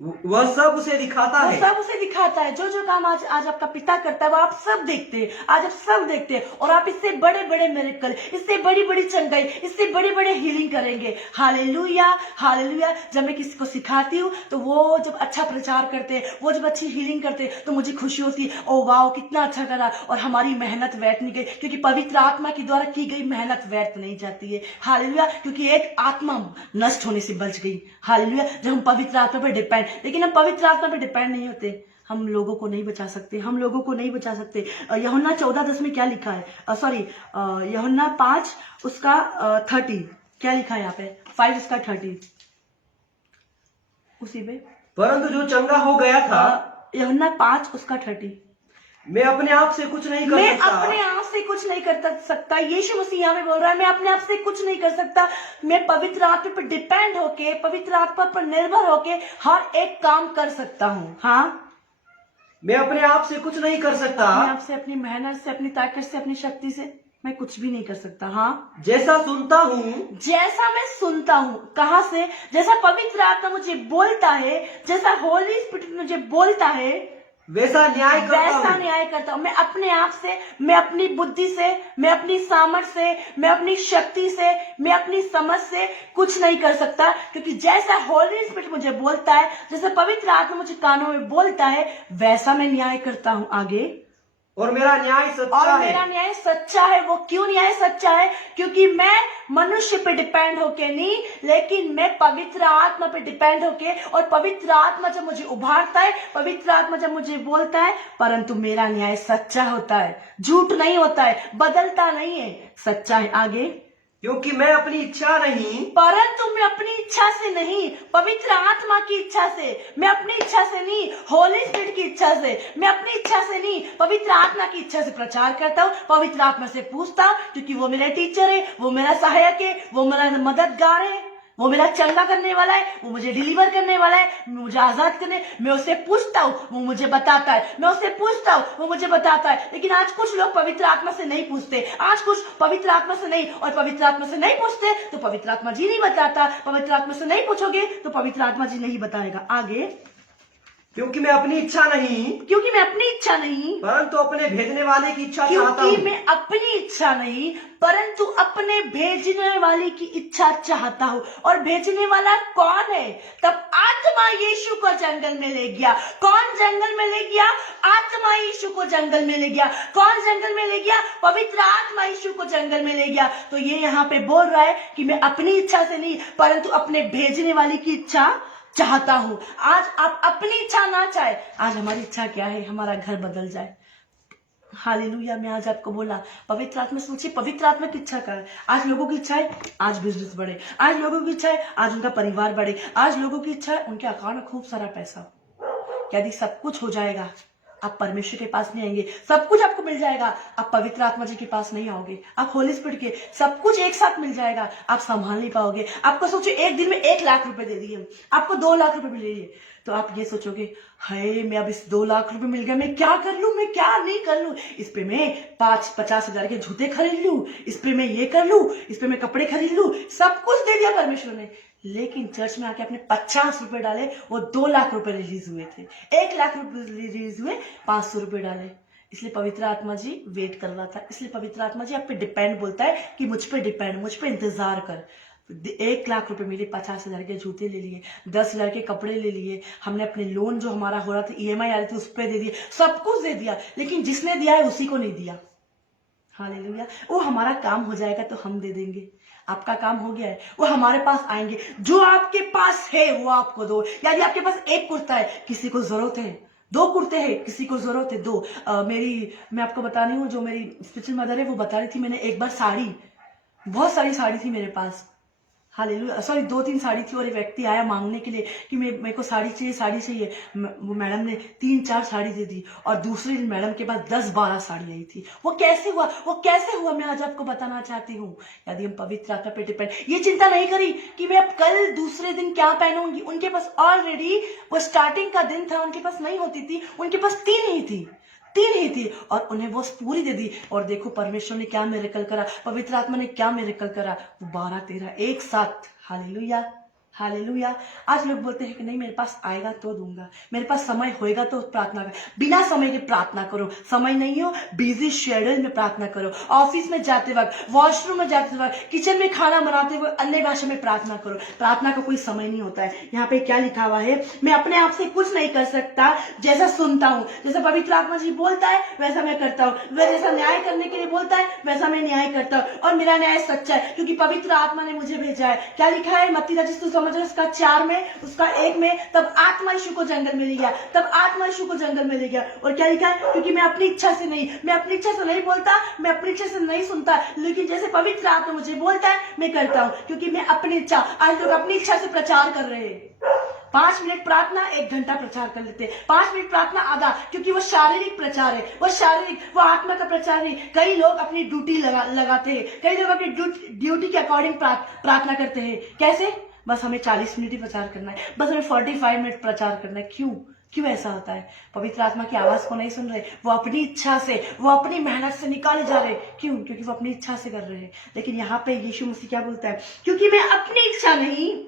वह सब उसे दिखाता है। सब उसे दिखाता है। जो जो काम आज आपका पिता करता है वो आप सब देखते हैं। आज आप सब देखते हैं और आप इससे बड़े बड़े मिरेकल, इससे बड़ी बड़ी चंगाई, इससे बड़े बड़े हीलिंग करेंगे। Hallelujah, hallelujah. जब मैं किसी को सिखाती हूँ तो वो जब अच्छा प्रचार करते हैं, वो जब अच्छी हीलिंग करते हैं, तो मुझे खुशी होती है। ओ वाह, कितना अच्छा करा। और हमारी मेहनत व्यर्थ नहीं गई, क्योंकि पवित्र आत्मा के द्वारा की गई मेहनत व्यर्थ नहीं जाती है। हालेलुया, क्योंकि एक आत्मा नष्ट होने से बच गई। हालेलुया। जब हम पवित्र आत्मा पर डिपेंड, लेकिन हम पवित्र आत्मा पे डिपेंड नहीं होते, हम लोगों को नहीं बचा सकते, हम लोगों को नहीं बचा सकते। यूहन्ना 14:10 में क्या लिखा है? सॉरी, यूहन्ना 5 उसका 30 क्या लिखा है यहाँ पे? 5 उसका 30 उसी पे। परंतु जो चंगा हो गया था, यूहन्ना 5 उसका 30, मैं अपने आप से कुछ नहीं कर मैं सकता। अपने आप से कुछ नहीं कर सकता। यीशु मसीह यहाँ पे बोल रहा है, मैं अपने आप से कुछ नहीं कर सकता। मैं पवित्र आत्मा पर डिपेंड होके, पवित्र आत्मा पर निर्भर होके हर एक काम कर सकता हूँ। हाँ, मैं अपने आप से कुछ नहीं कर सकता। अपने आप से, अपनी मेहनत से, अपनी ताकत से, अपनी शक्ति से मैं कुछ भी नहीं कर सकता। हाँ, जैसा सुनता हूँ, जैसा मैं सुनता हूँ। कहाँ से? जैसा पवित्र आत्मा मुझे बोलता है, जैसा होली स्पिरिट मुझे बोलता है, वैसा न्याय करता हूँ। मैं अपने आप से, मैं अपनी बुद्धि से, मैं अपनी सामर्थ्य से, मैं अपनी शक्ति से, मैं अपनी समझ से कुछ नहीं कर सकता, क्योंकि जैसा होली स्पिरिट मुझे बोलता है, जैसा पवित्र आत्मा मुझे कानों में बोलता है, वैसा मैं न्याय करता हूँ। आगे, और मेरा न्याय सच्चा है। वो क्यों न्याय सच्चा है? क्योंकि मैं मनुष्य पे डिपेंड होके नहीं, लेकिन मैं पवित्र आत्मा पे डिपेंड होके, और पवित्र आत्मा जब मुझे उभारता है, पवित्र आत्मा जब मुझे बोलता है, परंतु मेरा न्याय सच्चा होता है, झूठ नहीं होता है, बदलता नहीं है, सच्चा है। आगे, क्योंकि मैं अपनी इच्छा नहीं, परंतु मैं अपनी इच्छा से नहीं, पवित्र आत्मा की इच्छा से, मैं अपनी इच्छा से नहीं, होली स्पिरिट की इच्छा से, मैं अपनी इच्छा से नहीं, पवित्र आत्मा की इच्छा से प्रचार करता हूँ। पवित्र आत्मा से पूछता हूँ, क्योंकि वो मेरा टीचर है, वो मेरा सहायक है, वो मेरा मददगार है, वो मेरा चंगा करने वाला है, वो मुझे डिलीवर करने वाला है, मुझे आजाद करने। मैं उससे पूछता हूँ, वो मुझे बताता है, मैं उससे पूछता हूँ, वो मुझे बताता है। लेकिन आज कुछ लोग पवित्र आत्मा से नहीं पूछते, आज कुछ पवित्र आत्मा से नहीं, और पवित्र आत्मा से नहीं पूछते तो पवित्र आत्मा जी नहीं बताता। पवित्र आत्मा से नहीं पूछोगे तो पवित्र आत्मा जी नहीं बताएगा। आगे, क्योंकि मैं अपनी इच्छा नहीं, परंतु अपने भेजने वाले की इच्छा चाहता हूँ। क्योंकि मैं अपनी इच्छा नहीं, परंतु अपने भेजने वाले की इच्छा चाहता हूँ। और भेजने वाला कौन है? तब आत्मा यीशु को जंगल में ले गया। कौन जंगल में ले गया? आत्मा यीशु को जंगल में ले गया। कौन जंगल में ले गया? पवित्र आत्मा यीशु को जंगल में ले गया। तो ये यहाँ पे बोल रहा है कि मैं अपनी इच्छा से नहीं, परंतु अपने भेजने वाले की इच्छा चाहता हूं। आज आप अपनी इच्छा ना चाहे, आज हमारी इच्छा क्या है? हमारा घर बदल जाए। हालेलुया। मैं आज आपको बोला, पवित्र आत्मा सोचिए, पवित्र आत्मा की इच्छा क्या है? आज लोगों की इच्छा है आज बिजनेस बढ़े, आज लोगों की इच्छा है आज उनका परिवार बढ़े, आज लोगों की इच्छा है उनके अकाउंट में खूब सारा पैसा। यदि सब कुछ हो जाएगा, आप परमेश्वर के पास नहीं आएंगे। सब कुछ आपको मिल जाएगा, आप पवित्र आत्मा जी के पास नहीं आओगे। आप होली स्पिरिट के, सब कुछ एक साथ मिल जाएगा, आप संभाल नहीं पाओगे। आपको सोचो, एक दिन में 1 लाख रुपए दे दिए, आपको 2 लाख रुपए मिल रही, तो आप ये सोचोगे, हाय मैं अब इस 2 लाख रुपए मिल गया, मैं क्या कर लूं, मैं क्या नहीं कर लूं। इस पे मैं 50 हजार के जूते खरीद लूं, इस पे मैं ये कर लूं, इस पे मैं कपड़े खरीद लूं। सब कुछ दे दिया परमेश्वर ने, लेकिन चर्च में आके आपने 50 रुपए डाले, वो 2 लाख रुपए रिलीज हुए थे। 1 लाख रुपए रिलीज हुए, 500 रुपए डाले। इसलिए पवित्र आत्मा जी वेट कर रहा था, इसलिए पवित्र आत्मा जी आप पे डिपेंड बोलता है कि मुझ पे डिपेंड, मुझ पे इंतजार कर। 1 लाख रुपए मिले, 50,000 के जूते ले लिए, 10,000 के कपड़े ले लिए, हमने अपने लोन जो हमारा हो रहा था, EMI आ रही थी, उस पर दे दिए, सब कुछ दे दिया, लेकिन जिसने दिया है उसी को नहीं दिया। हालेलुया। वो हमारा काम हो जाएगा तो हम दे देंगे, आपका काम हो गया है, वो हमारे पास आएंगे। जो आपके पास है वो आपको दो। यदि आपके पास 1 कुर्ता है, किसी को जरूरत है 2 कुर्ते हैं, किसी को जरूरत है 2। मैं आपको बता रही हूँ, जो मेरी स्पिरिचुअल मदर है वो बता रही थी, मैंने एक बार बहुत सारी साड़ी थी मेरे पास, हालेलुया, सॉरी 2-3 साड़ी थी, और एक व्यक्ति आया मांगने के लिए कि मेरे को साड़ी चाहिए। वो मैडम ने 3-4 साड़ी दे दी, और दूसरे दिन मैडम के पास 10-12 साड़ी आई थी। वो कैसे हुआ मैं आज आपको बताना चाहती हूँ। यदि हम पवित्र आत्मा पे डिपेंड, ये चिंता नहीं करी कि मैं अब कल दूसरे दिन क्या पहनूंगी। उनके पास ऑलरेडी वो स्टार्टिंग का दिन था, उनके पास नहीं होती थी, उनके पास 3 ही थी, और उन्हें वो पूरी दे दी। और देखो परमेश्वर ने क्या मिरेकल करा, पवित्र आत्मा ने क्या मिरेकल करा, वो 12-13 एक साथ। Hallelujah, hallelujah. आज लोग बोलते हैं कि नहीं मेरे पास आएगा तो दूंगा, मेरे पास समय होएगा तो प्रार्थना कर। बिना समय के प्रार्थना करो, समय नहीं हो बिजी शेड्यूल में प्रार्थना करो, ऑफिस में जाते वक्त, वॉशरूम में जाते वक्त, किचन में खाना बनाते हुए अन्य भाषा में प्रार्थना करो। प्रार्थना का कोई समय नहीं होता है। यहाँ पे क्या लिखा हुआ है, मैं अपने आप से कुछ नहीं कर सकता, जैसा सुनता हूँ, जैसा पवित्र आत्मा जी बोलता है वैसा मैं करता हूँ, वह जैसा न्याय करने के लिए बोलता है वैसा मैं न्याय करता हूँ, और मेरा न्याय सच्चा है क्योंकि पवित्र आत्मा ने मुझे भेजा है। क्या लिखा है मत्ती रचित उसका 4 में, उसका 1 में, तब आत्मा यीशु को जंगल में ले गया, और क्या लिखा है, क्योंकि मैं अपनी इच्छा से नहीं बोलता, मैं अपनी इच्छा से नहीं सुनता, लेकिन जैसे पवित्र आत्मा मुझे बोलता है मैं करता हूँ, क्योंकि मैं अपनी इच्छा। आज लोग अपनी इच्छा से प्रचार कर रहे हैं। 5 मिनट प्रार्थना 1 घंटा प्रचार कर लेते हैं, 5 मिनट प्रार्थना आधा, क्योंकि वो शारीरिक प्रचार है, वो आत्मा का प्रचार नहीं। कई लोग अपनी ड्यूटी लगाते हैं, कई लोग अपनी ड्यूटी के अकॉर्डिंग प्रार्थना करते हैं। कैसे? बस हमें 40 मिनट ही प्रचार करना है, बस हमें 45 मिनट प्रचार करना है। क्यों ऐसा होता है? पवित्र आत्मा की आवाज को नहीं सुन रहे, वो अपनी इच्छा से, वो अपनी मेहनत से निकाले जा रहे। क्योंकि वो अपनी इच्छा से कर रहे हैं। लेकिन यहाँ पे यीशु मसीह क्या बोलता है, क्योंकि मैं अपनी इच्छा नहीं।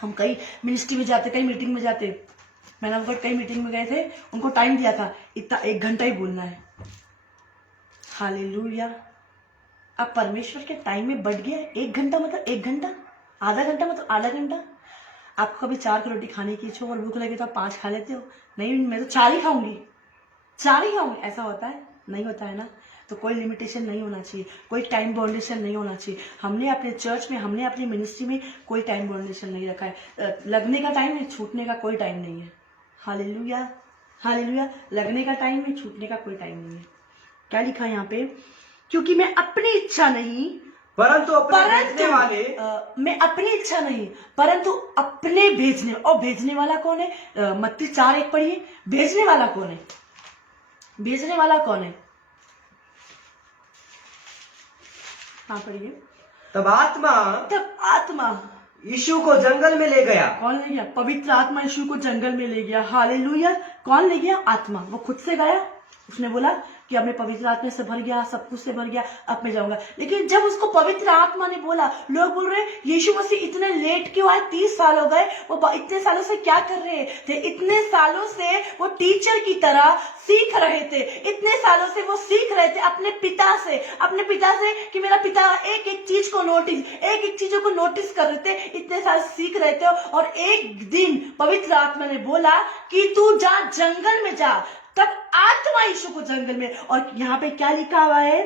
हम कई मिनिस्ट्री में जाते, कई मीटिंग में जाते, मैंने आपको कई मीटिंग में गए थे, उनको टाइम दिया था इतना 1 घंटा ही बोलना है। हालेलुया। अब परमेश्वर के टाइम में बढ़ गया 1 घंटा मतलब 1 घंटा, आधा घंटा मतलब आधा घंटा। आपको कभी 4 की रोटी खाने की इच्छा और भूख लगे तो आप 5 खा लेते हो? नहीं, मैं तो 4 ही खाऊंगी, ऐसा होता है? नहीं होता है ना। तो कोई लिमिटेशन नहीं होना चाहिए, कोई टाइम बाउंडेशन नहीं होना चाहिए। हमने अपने चर्च में, हमने अपनी मिनिस्ट्री में कोई टाइम बाउंडेशन नहीं रखा है। लगने का टाइम है, छूटने का कोई टाइम नहीं है। Hallelujah, hallelujah. लगने का टाइम है, छूटने का कोई टाइम नहीं है। क्या लिखा है यहाँ पे, क्योंकि मैं अपनी इच्छा नहीं परंतु भेजने वाले, मैं अपनी इच्छा नहीं परंतु अपने भेजने, और भेजने वाला कौन है? मत्ती 4:1 पढ़िए, भेजने वाला कौन है? हाँ पढ़िए। तब आत्मा यीशु को जंगल में ले गया। कौन ले गया? पवित्र आत्मा यीशु को जंगल में ले गया। हालेलुया। कौन ले गया? आत्मा। वो खुद से गया, उसने बोला कि अब मैं पवित्र आत्मा से भर गया, सब कुछ से भर गया, अब मैं जाऊंगा। लेकिन जब उसको पवित्र आत्मा ने बोला, लोग बोल रहे यीशु मसीह इतने लेट क्यों आए? 30 साल हो गए, वो इतने सालों से क्या कर रहे थे? इतने सालों से वो टीचर की तरह सीख रहे थे, इतने सालों से वो सीख रहे थे अपने पिता से कि मेरा पिता एक एक चीजों को नोटिस कर रहे थे, इतने साल सीख रहे थे। और एक दिन पवित्र आत्मा ने बोला कि तू जा, जंगल में जा। तब आत्मा यीशु को जंगल में, और यहाँ पे क्या लिखा हुआ है,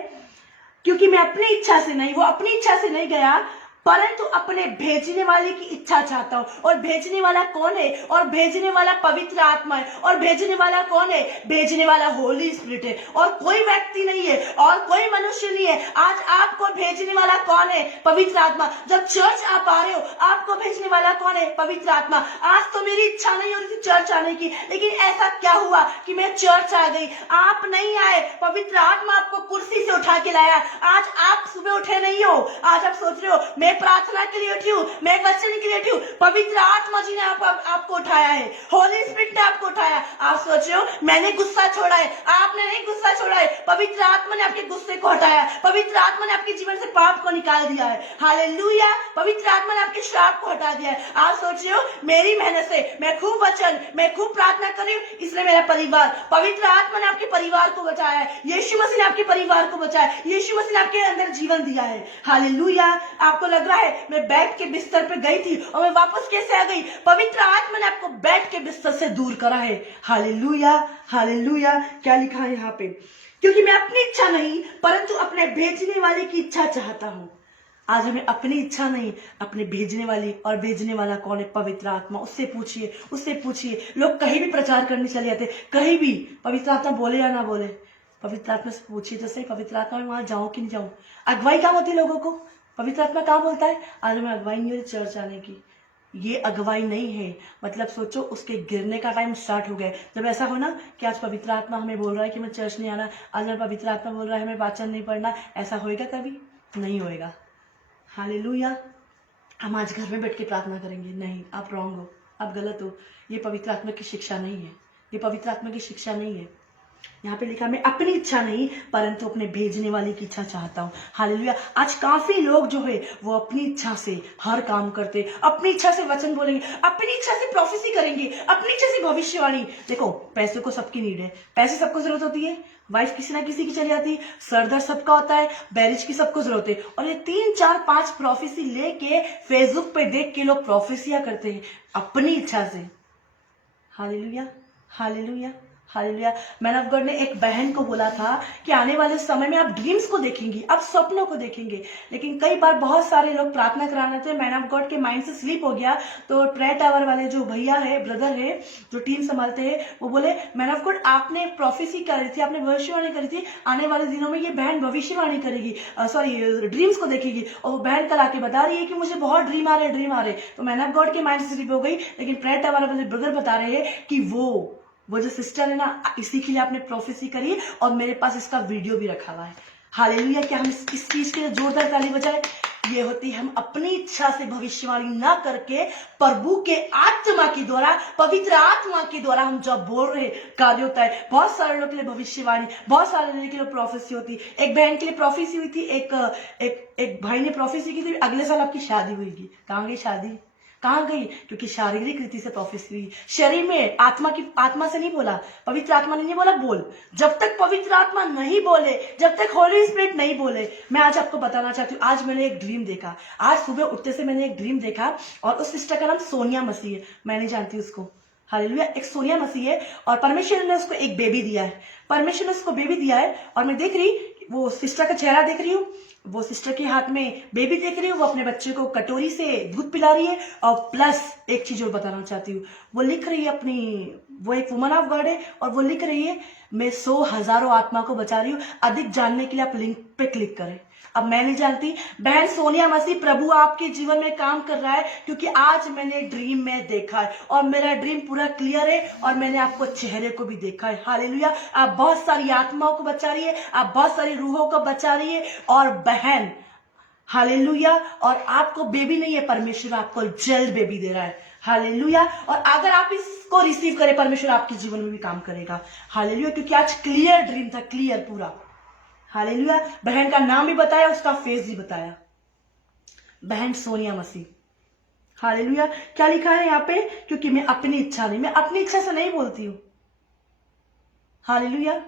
क्योंकि मैं अपनी इच्छा से नहीं, वो अपनी इच्छा से नहीं गया परंतु अपने भेजने वाले की इच्छा चाहता हूं। और भेजने वाला कौन है? और भेजने वाला पवित्र आत्मा है। और भेजने वाला कौन है? भेजने वाला होली स्पिरिट है, और कोई व्यक्ति नहीं है, और कोई मनुष्य नहीं है। आज आपको भेजने वाला कौन है? पवित्र आत्मा। जब चर्च आप आ रहे हो, आपको भेजने वाला कौन है? पवित्र आत्मा। आज तो मेरी इच्छा नहीं हो रही थी चर्च आने की, लेकिन ऐसा क्या हुआ कि मैं चर्च आ गई। आप नहीं आए, पवित्र आत्मा आपको कुर्सी से उठा के लाया। आज आप सुबह उठे नहीं हो, आज आप सोच रहे हो मैं प्रार्थना के लिए उठी हूँ, मैं वचन के लिए उठी हूँ। पवित्र आत्मा जी ने आपको उठाया है, होली स्पिरिट ने आपको उठाया। आप सोच रहे हो मैंने गुस्सा छोड़ा है, आपने नहीं गुस्सा छोड़ा है, पवित्र आत्मा ने आपके गुस्से को हटाया, पवित्र आत्मा ने आपके जीवन से पाप को निकाल दिया है। हालेलुया, पवित्र आत्मा ने आपके श्राप को हटा दिया है। आप सोच रहे हो मेरी मेहनत से, मैं खूब वचन, मैं खूब प्रार्थना कर रही हूँ, इसलिए मेरा परिवार, पवित्र आत्मा ने आपके परिवार को बचाया है, यीशु मसीह ने आपके परिवार को बचाया है, यीशु मसीह ने आपके अंदर जीवन दिया है। हालेलुया, आपको लग रहा है मैं बैठ के बिस्तर पे गई थी और मैं वापस कैसे आ गई? पवित्र आत्मा ने आपको बैठ के बिस्तर से दूर करा है। Hallelujah, hallelujah. क्या लिखा है यहाँ पे? क्योंकि मैं अपनी इच्छा नहीं परंतु अपने भेजने वाले की इच्छा चाहता हूँ। आज हमें अपनी इच्छा नहीं, अपने भेजने वाली, और भेजने वाला कौन है? पवित्र आत्मा। उससे पूछिए, उससे पूछिए। लोग कहीं भी प्रचार करने चले जाते, कहीं भी, पवित्र आत्मा बोले या ना बोले, पवित्र आत्मा से पूछिए तो सही, पवित्र आत्मा में वहां जाऊं कि नहीं जाऊं। अगुवाई कहाँ होती है लोगों को? पवित्र आत्मा कहाँ बोलता है आज हमें अगुवाई नहीं होती चर्च आने की? ये अगुवाई नहीं है। मतलब सोचो उसके गिरने का टाइम स्टार्ट हो गया। जब ऐसा हो ना कि आज पवित्र आत्मा हमें बोल रहा है कि मैं चर्च नहीं आना, आज मैं पवित्र आत्मा बोल रहा है हमें वाचन नहीं पढ़ना, ऐसा होएगा कभी? नहीं होएगा। हालेलुया। हम आज घर में बैठ के प्रार्थना करेंगे? नहीं, आप रॉन्ग हो, आप गलत हो। ये पवित्र आत्मा की शिक्षा नहीं है, ये पवित्र आत्मा की शिक्षा नहीं है। यहाँ पे लिखा मैं अपनी इच्छा नहीं परंतु अपने भेजने वाले की इच्छा चाहता हूँ। हालेलुया। आज काफी लोग जो है वो अपनी इच्छा से हर काम करते, अपनी इच्छा से वचन बोलेंगे, अपनी इच्छा से प्रोफेसी करेंगे, अपनी इच्छा से भविष्यवाणी। देखो, पैसे को सबकी नीड है, पैसे सबको जरूरत होती है, वाइफ किसी ना किसी की चली जाती है, सरदर्द सबका होता है, मैरिज की सबको जरूरत है। और ये 3, 4, 5 प्रोफेसी लेके फेसबुक पे देख के लोग प्रोफेसियां करते हैं अपनी इच्छा से। Hallelujah, hallelujah, hallelujah. Man of God ने एक बहन को बोला था कि आने वाले समय में आप ड्रीम्स को देखेंगी, आप सपनों को देखेंगे। लेकिन कई बार बहुत सारे लोग प्रार्थना कराने थे, मैन ऑफ गॉड के माइंड से स्लीप हो गया। तो प्रेयर टावर वाले जो भैया है, ब्रदर है, जो टीम संभालते हैं, वो बोले मैन ऑफ गॉड आपने प्रोफेसी करी थी, आपने भविष्यवाणी करी थी, आने वाले दिनों में ये बहन भविष्यवाणी करेगी, सॉरी ड्रीम्स को देखेगी। और वो बहन कल आके बता रही है कि मुझे बहुत ड्रीम आ रहे, ड्रीम आ रहे। तो मैन ऑफ गॉड के माइंड से स्लीप हो गई। लेकिन प्रेयर टावर वाले ब्रदर बता रहे हैं कि वो जो सिस्टर है ना, इसी के लिए आपने प्रोफेसी करी और मेरे पास इसका वीडियो भी रखा हुआ है। हालेलुया। क्या हम इस चीज के लिए जोरदार ताली बजाए? ये होती है हम अपनी इच्छा से भविष्यवाणी ना करके प्रभु के आत्मा के द्वारा, पवित्र आत्मा के द्वारा हम जब बोल रहे कार्य होता है। बहुत सारे लोग के लिए भविष्यवाणी, बहुत सारे लोगों के लिए प्रोफेसी होती। एक बहन के लिए प्रोफेसी हुई थी, एक भाई ने प्रोफेसी की थी, अगले साल आपकी शादी हुई। कहाँ गई शादी? कहाँ गई? क्योंकि शारीरिक रीति से प्रोफेसी हुई, शरीर में, आत्मा से नहीं बोला, पवित्र आत्मा ने नहीं बोला बोल। जब तक पवित्र आत्मा नहीं बोले, जब तक होली स्पिरिट नहीं बोले। मैं आज आपको बताना चाहती हूँ, आज मैंने एक ड्रीम देखा। आज सुबह उठते से मैंने एक ड्रीम देखा और उस सिस्टर का नाम सोनिया मसीह है। मैं नहीं जानती उसको। हालेलुया। एक सोनिया मसीह है और परमेश्वर ने उसको एक बेबी दिया है, परमेश्वर ने उसको बेबी दिया है। और मैं देख रही, वो सिस्टर का चेहरा देख रही हूँ, वो सिस्टर के हाथ में बेबी देख रही हूँ, वो अपने बच्चे को कटोरी से दूध पिला रही है। और प्लस एक चीज और बताना चाहती हूँ, वो लिख रही है अपनी, वो एक वुमन ऑफ गॉड है और वो लिख रही है मैं 100,000 आत्मा को बचा रही हूँ। अधिक जानने के लिए आप लिंक पे क्लिक करें। अब मैं नहीं जानती, बहन सोनिया मसीह, प्रभु आपके जीवन में काम कर रहा है, क्योंकि आज मैंने ड्रीम में देखा है और मेरा ड्रीम पूरा क्लियर है और मैंने आपको चेहरे को भी देखा है। हालेलुया। आप बहुत सारी आत्माओं को बचा रही है, आप बहुत सारी रूहों को बचा रही है। और बहन, हालेलुया, और आपको बेबी नहीं है, परमेश्वर आपको जल्द बेबी दे रहा है। हालेलुया। और अगर आप इसको रिसीव करें, परमेश्वर आपके जीवन में भी काम करेगा। हालेलुया। क्योंकि आज क्लियर ड्रीम था, क्लियर पूरा। हालेलुया। बहन का नाम भी बताया, उसका फेस भी बताया, बहन सोनिया मसीह। हालेलुया। क्या लिखा है यहाँ पे? क्योंकि मैं अपनी इच्छा नहीं, मैं अपनी इच्छा से नहीं बोलती हूँ। हालेलुया।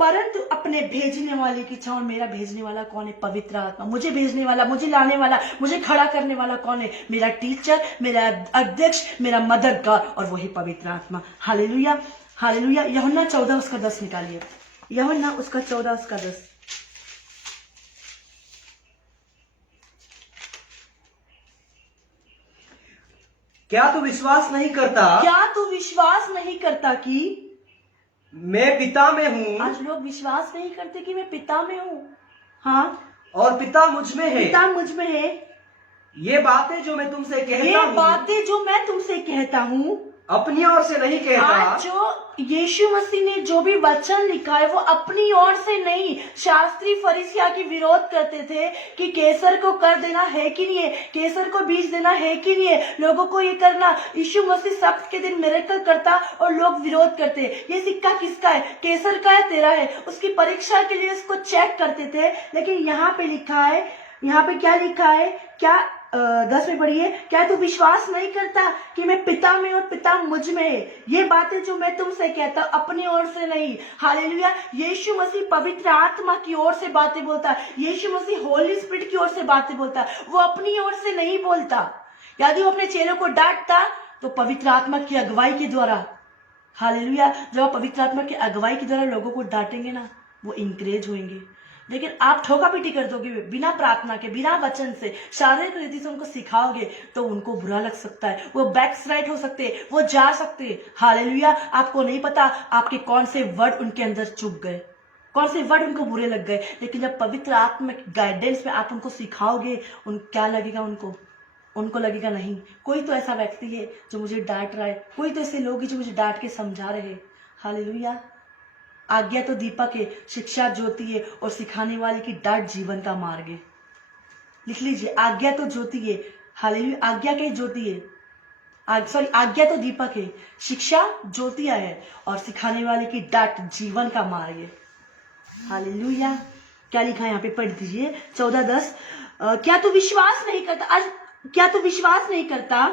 परंतु अपने भेजने वाले की इच्छा। और मेरा भेजने वाला कौन है? पवित्र आत्मा। मुझे भेजने वाला, मुझे लाने वाला, मुझे खड़ा करने वाला कौन है? मेरा टीचर, मेरा अध्यक्ष, मेरा मददगार, और वही पवित्र आत्मा। Hallelujah, hallelujah. यूहन्ना 14 उसका 10 निकालिए। यूहन्ना उसका 14 उसका 10। क्या तू विश्वास नहीं करता? क्या तू विश्वास नहीं करता कि मैं पिता में हूँ? आज लोग विश्वास नहीं करते कि मैं पिता में हूँ। हाँ, और पिता मुझ में है। पिता मुझ में है। ये बातें जो मैं तुमसे कहता हूँ, ये बातें जो मैं तुमसे कहता हूँ, अपनी ओर से नहीं कहता। आज जो यीशु मसीह ने जो भी वचन लिखा है वो अपनी ओर से नहीं। शास्त्री फरीसिया की विरोध करते थे कि कैसर को कर देना है कि नहीं है, कैसर को बीज देना है कि नहीं है, लोगों को ये करना। यीशु मसीह सब्त के दिन मिरेकल करता और लोग विरोध करते। ये सिक्का किसका है, कैसर का है तेरा है। उसकी परीक्षा के लिए उसको चेक करते थे। लेकिन यहाँ पे लिखा है, यहाँ पे क्या लिखा है, क्या 10 में पढ़िए, क्या तू विश्वास नहीं करता कि मैं पिता में और पिता मुझ में है। ये बातें जो मैं तुमसे कहता हूं अपनी ओर से नहीं। हालेलुया। यीशु मसीह पवित्र आत्मा की ओर से बातें बोलता है। यीशु मसीह होली स्पिरिट की ओर से बातें बोलता है, वो अपनी ओर से नहीं बोलता। यदि वो अपने चेलों को डांटता तो पवित्र आत्मा की अगुवाई के द्वारा। हालेलुया। जब आप पवित्र आत्मा की अगुवाई के द्वारा लोगों को डांटेंगे ना, वो इंकरेज होंगे। लेकिन आप ठोका पीटी कर दोगे बिना प्रार्थना के, बिना वचन से, शारीरिक रीति से उनको सिखाओगे तो उनको बुरा लग सकता है, वो बैकस्लाइड हो सकते हैं, वो जा सकते हैं। हालेलुया। आपको नहीं पता आपके कौन से वर्ड उनके अंदर चुभ गए, कौन से वर्ड उनको बुरे लग गए। लेकिन जब पवित्र आत्मा गाइडेंस में आप उनको सिखाओगे, क्या लगेगा उनको लगेगा नहीं, कोई तो ऐसा व्यक्ति है जो मुझे डांट रहा है, कोई तो ऐसे लोग हैं जो मुझे डांट के समझा रहे हैं। हालेलुया। आज्ञा तो दीपक है, शिक्षा ज्योति है, और सिखाने वाले की डांट जीवन का मार्ग है। लिख लीजिए, आज्ञा तो ज्योति है। हालेलुया। आज्ञा की ज्योति है, आज्ञा तो दीपक है, शिक्षा ज्योतिया है, और सिखाने वाले की डांट जीवन का मार्ग है। हालेलुया। क्या लिखा है यहाँ पे, पढ़ दीजिए 14:10। क्या तू विश्वास नहीं करता, आज क्या तू विश्वास नहीं करता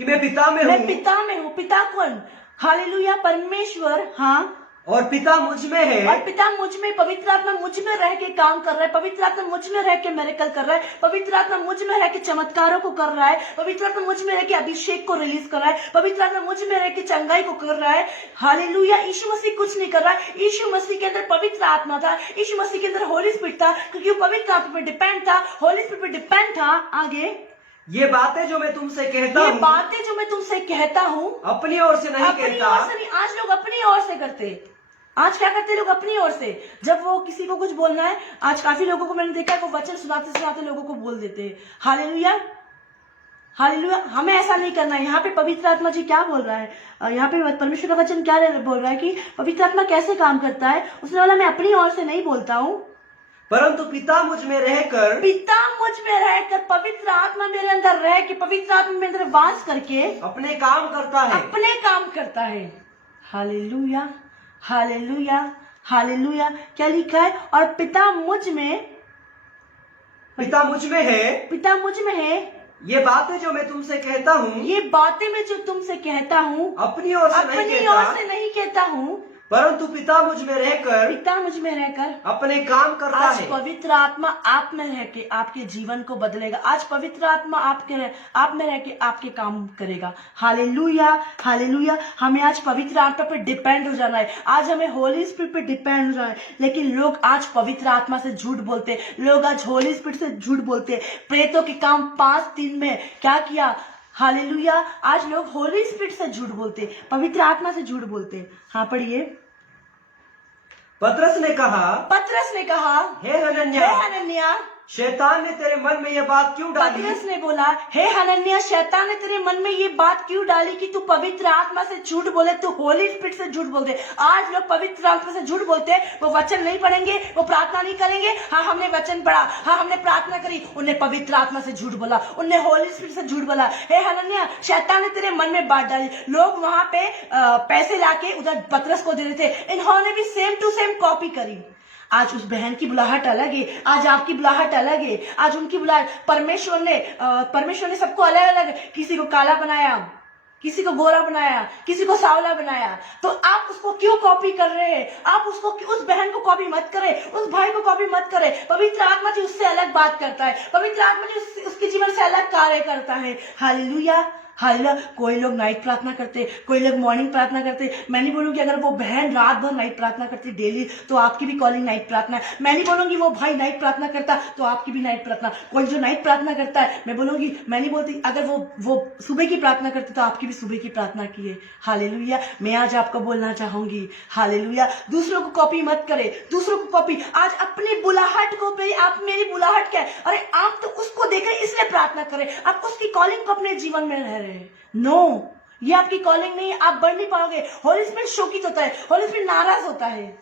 कि मैं पिता में हूँ। मैं पिता में हूँ। पिता कौन? हालेलुया। परमेश्वर। हाँ। और पिता मुझ में है। और पिता मुझ में, पवित्र आत्मा मुझ में रह के काम कर रहा है। पवित्र आत्मा मुझ में रह के मिरेकल कर रहा है। पवित्र आत्मा मुझ में रह के चमत्कारों को कर रहा है। पवित्र आत्मा मुझ में रह के अभिषेक को रिलीज कर रहा है। पवित्र आत्मा मुझ में रह के चंगाई को कर रहा है। हालेलुया। यीशु मसीह कुछ नहीं कर रहा है, यीशु मसीह के अंदर पवित्र आत्मा था, यीशु मसीह के अंदर होली स्पिरिट था, क्योंकि वो पवित्र आत्मा पे डिपेंड था, होली स्पिरिट पे डिपेंड था। आगे, ये बातें जो मैं तुमसे कहता हूँ, ये बातें जो मैं तुमसे कहता हूँ अपनी ओर से नहीं अपनी कहता। ओर से नहीं। आज लोग अपनी ओर से करते, आज क्या करते लोग अपनी ओर से। जब वो किसी को कुछ बोलना है, आज काफी लोगों को मैंने देखा है, वो वचन सुनाते सुनाते लोगों को बोल देते हैं। हालेलुया। हालेलुया। हमें ऐसा नहीं करना है। यहाँ पे पवित्र आत्मा जी क्या बोल रहा है, यहाँ पे परमेश्वर का वचन क्या बोल रहा है कि पवित्र आत्मा कैसे काम करता है। उसने बोला मैं अपनी ओर से नहीं बोलता हूँ, परंतु पिता मुझ में रहकर, पवित्र आत्मा मेरे अंदर रह के, पवित्र आत्मा मेरे अंदर वास करके अपने काम करता है। अपने काम करता है। हालेलुया। हालेलुया। हालेलुया। क्या लिखा है, और पिता मुझ में है, पिता मुझ में है। ये बातें जो मैं तुमसे कहता हूँ, ये बातें मैं जो तुमसे कहता हूँ अपनी ओर से नहीं कहता हूँ, परंतु पिता मुझ में रहकर अपने काम करता आज है। पवित्र आत्मा आप में रह के आपके जीवन को बदलेगा। आज पवित्र आत्मा आप में रह के आपके काम करेगा। हालेलुया। हालेलुया। हमें आज पवित्र आत्मा पे डिपेंड हो जाना है। आज हमें होली स्पिरिट पे डिपेंड हो जाना है। लेकिन लोग आज पवित्र आत्मा से झूठ बोलते, लोग आज होली स्पिरिट से झूठ बोलते। प्रेतों के काम 5 दिन में क्या किया। हालेलुया। आज लोग होली स्पिरिट से झूठ बोलते, पवित्र आत्मा से झूठ बोलते। हाँ पढ़िए। पतरस ने कहा, हे हनन्याह, शैतान ने तेरे मन में यह बात क्यों डाली? पतरस ने बोला, हे हनन्याह, शैतान ने तेरे मन में ये बात क्यों डाली कि तू पवित्र आत्मा से झूठ बोले, तू होली स्पिरिट से झूठ बोलते। आज लोग पवित्र आत्मा से झूठ बोलते हैं, वो वचन नहीं पढ़ेंगे, वो प्रार्थना नहीं करेंगे। हाँ हमने वचन पढ़ा, हाँ हमने प्रार्थना करी, उनने पवित्र आत्मा से झूठ बोला, उनने होली स्पिरिट से झूठ बोला। हे हनन्याह, शैतान ने तेरे मन में बात डाली। लोग वहां पे पैसे लाके उधर पतरस को दे रहे थे, इन्होंने भी सेम टू सेम कॉपी करी। आज उस बहन की बुलाहट अलग है, आज आपकी बुलाहट अलग है, आज उनकी बुलाहट। परमेश्वर ने सबको अलग अलग, किसी को काला बनाया, किसी को गोरा बनाया, किसी को सांवला बनाया। तो आप उसको क्यों कॉपी कर रहे हैं? आप उसको, उस बहन को कॉपी मत करें, उस भाई को कॉपी मत करें। पवित्र आत्मा जी उससे अलग बात करता है, पवित्र आत्मा जी उसके जीवन से अलग कार्य करता है। हालेलुया। हालेलुया। कोई लोग नाइट प्रार्थना करते, कोई लोग मॉर्निंग प्रार्थना करते। मैं नहीं बोलूंगी अगर वो बहन रात भर नाइट प्रार्थना करती डेली तो आपकी भी कॉलिंग नाइट प्रार्थना है। मैं नहीं बोलूंगी वो भाई नाइट प्रार्थना करता तो आपकी भी नाइट प्रार्थना। कोई जो नाइट प्रार्थना करता है, मैं नहीं बोलती अगर वो सुबह की प्रार्थना करते तो आपकी भी सुबह की प्रार्थना की है। हालेलुया। मैं आज आपको बोलना चाहूंगी, हालेलुया, दूसरों को कॉपी मत करे, दूसरों को कॉपी। आज अपनी बुलाहट को पे, आप मेरी बुलाहट क्या है, अरे आप तो उसको देख रहे इसलिए प्रार्थना करें, आप उसकी कॉलिंग को अपने जीवन में रह रहे। नो, ये आपकी कॉलिंग नहीं है, आप बढ़ नहीं पाओगे। होली स्पिरिट शोकित होता है, होली स्पिरिट नाराज होता है।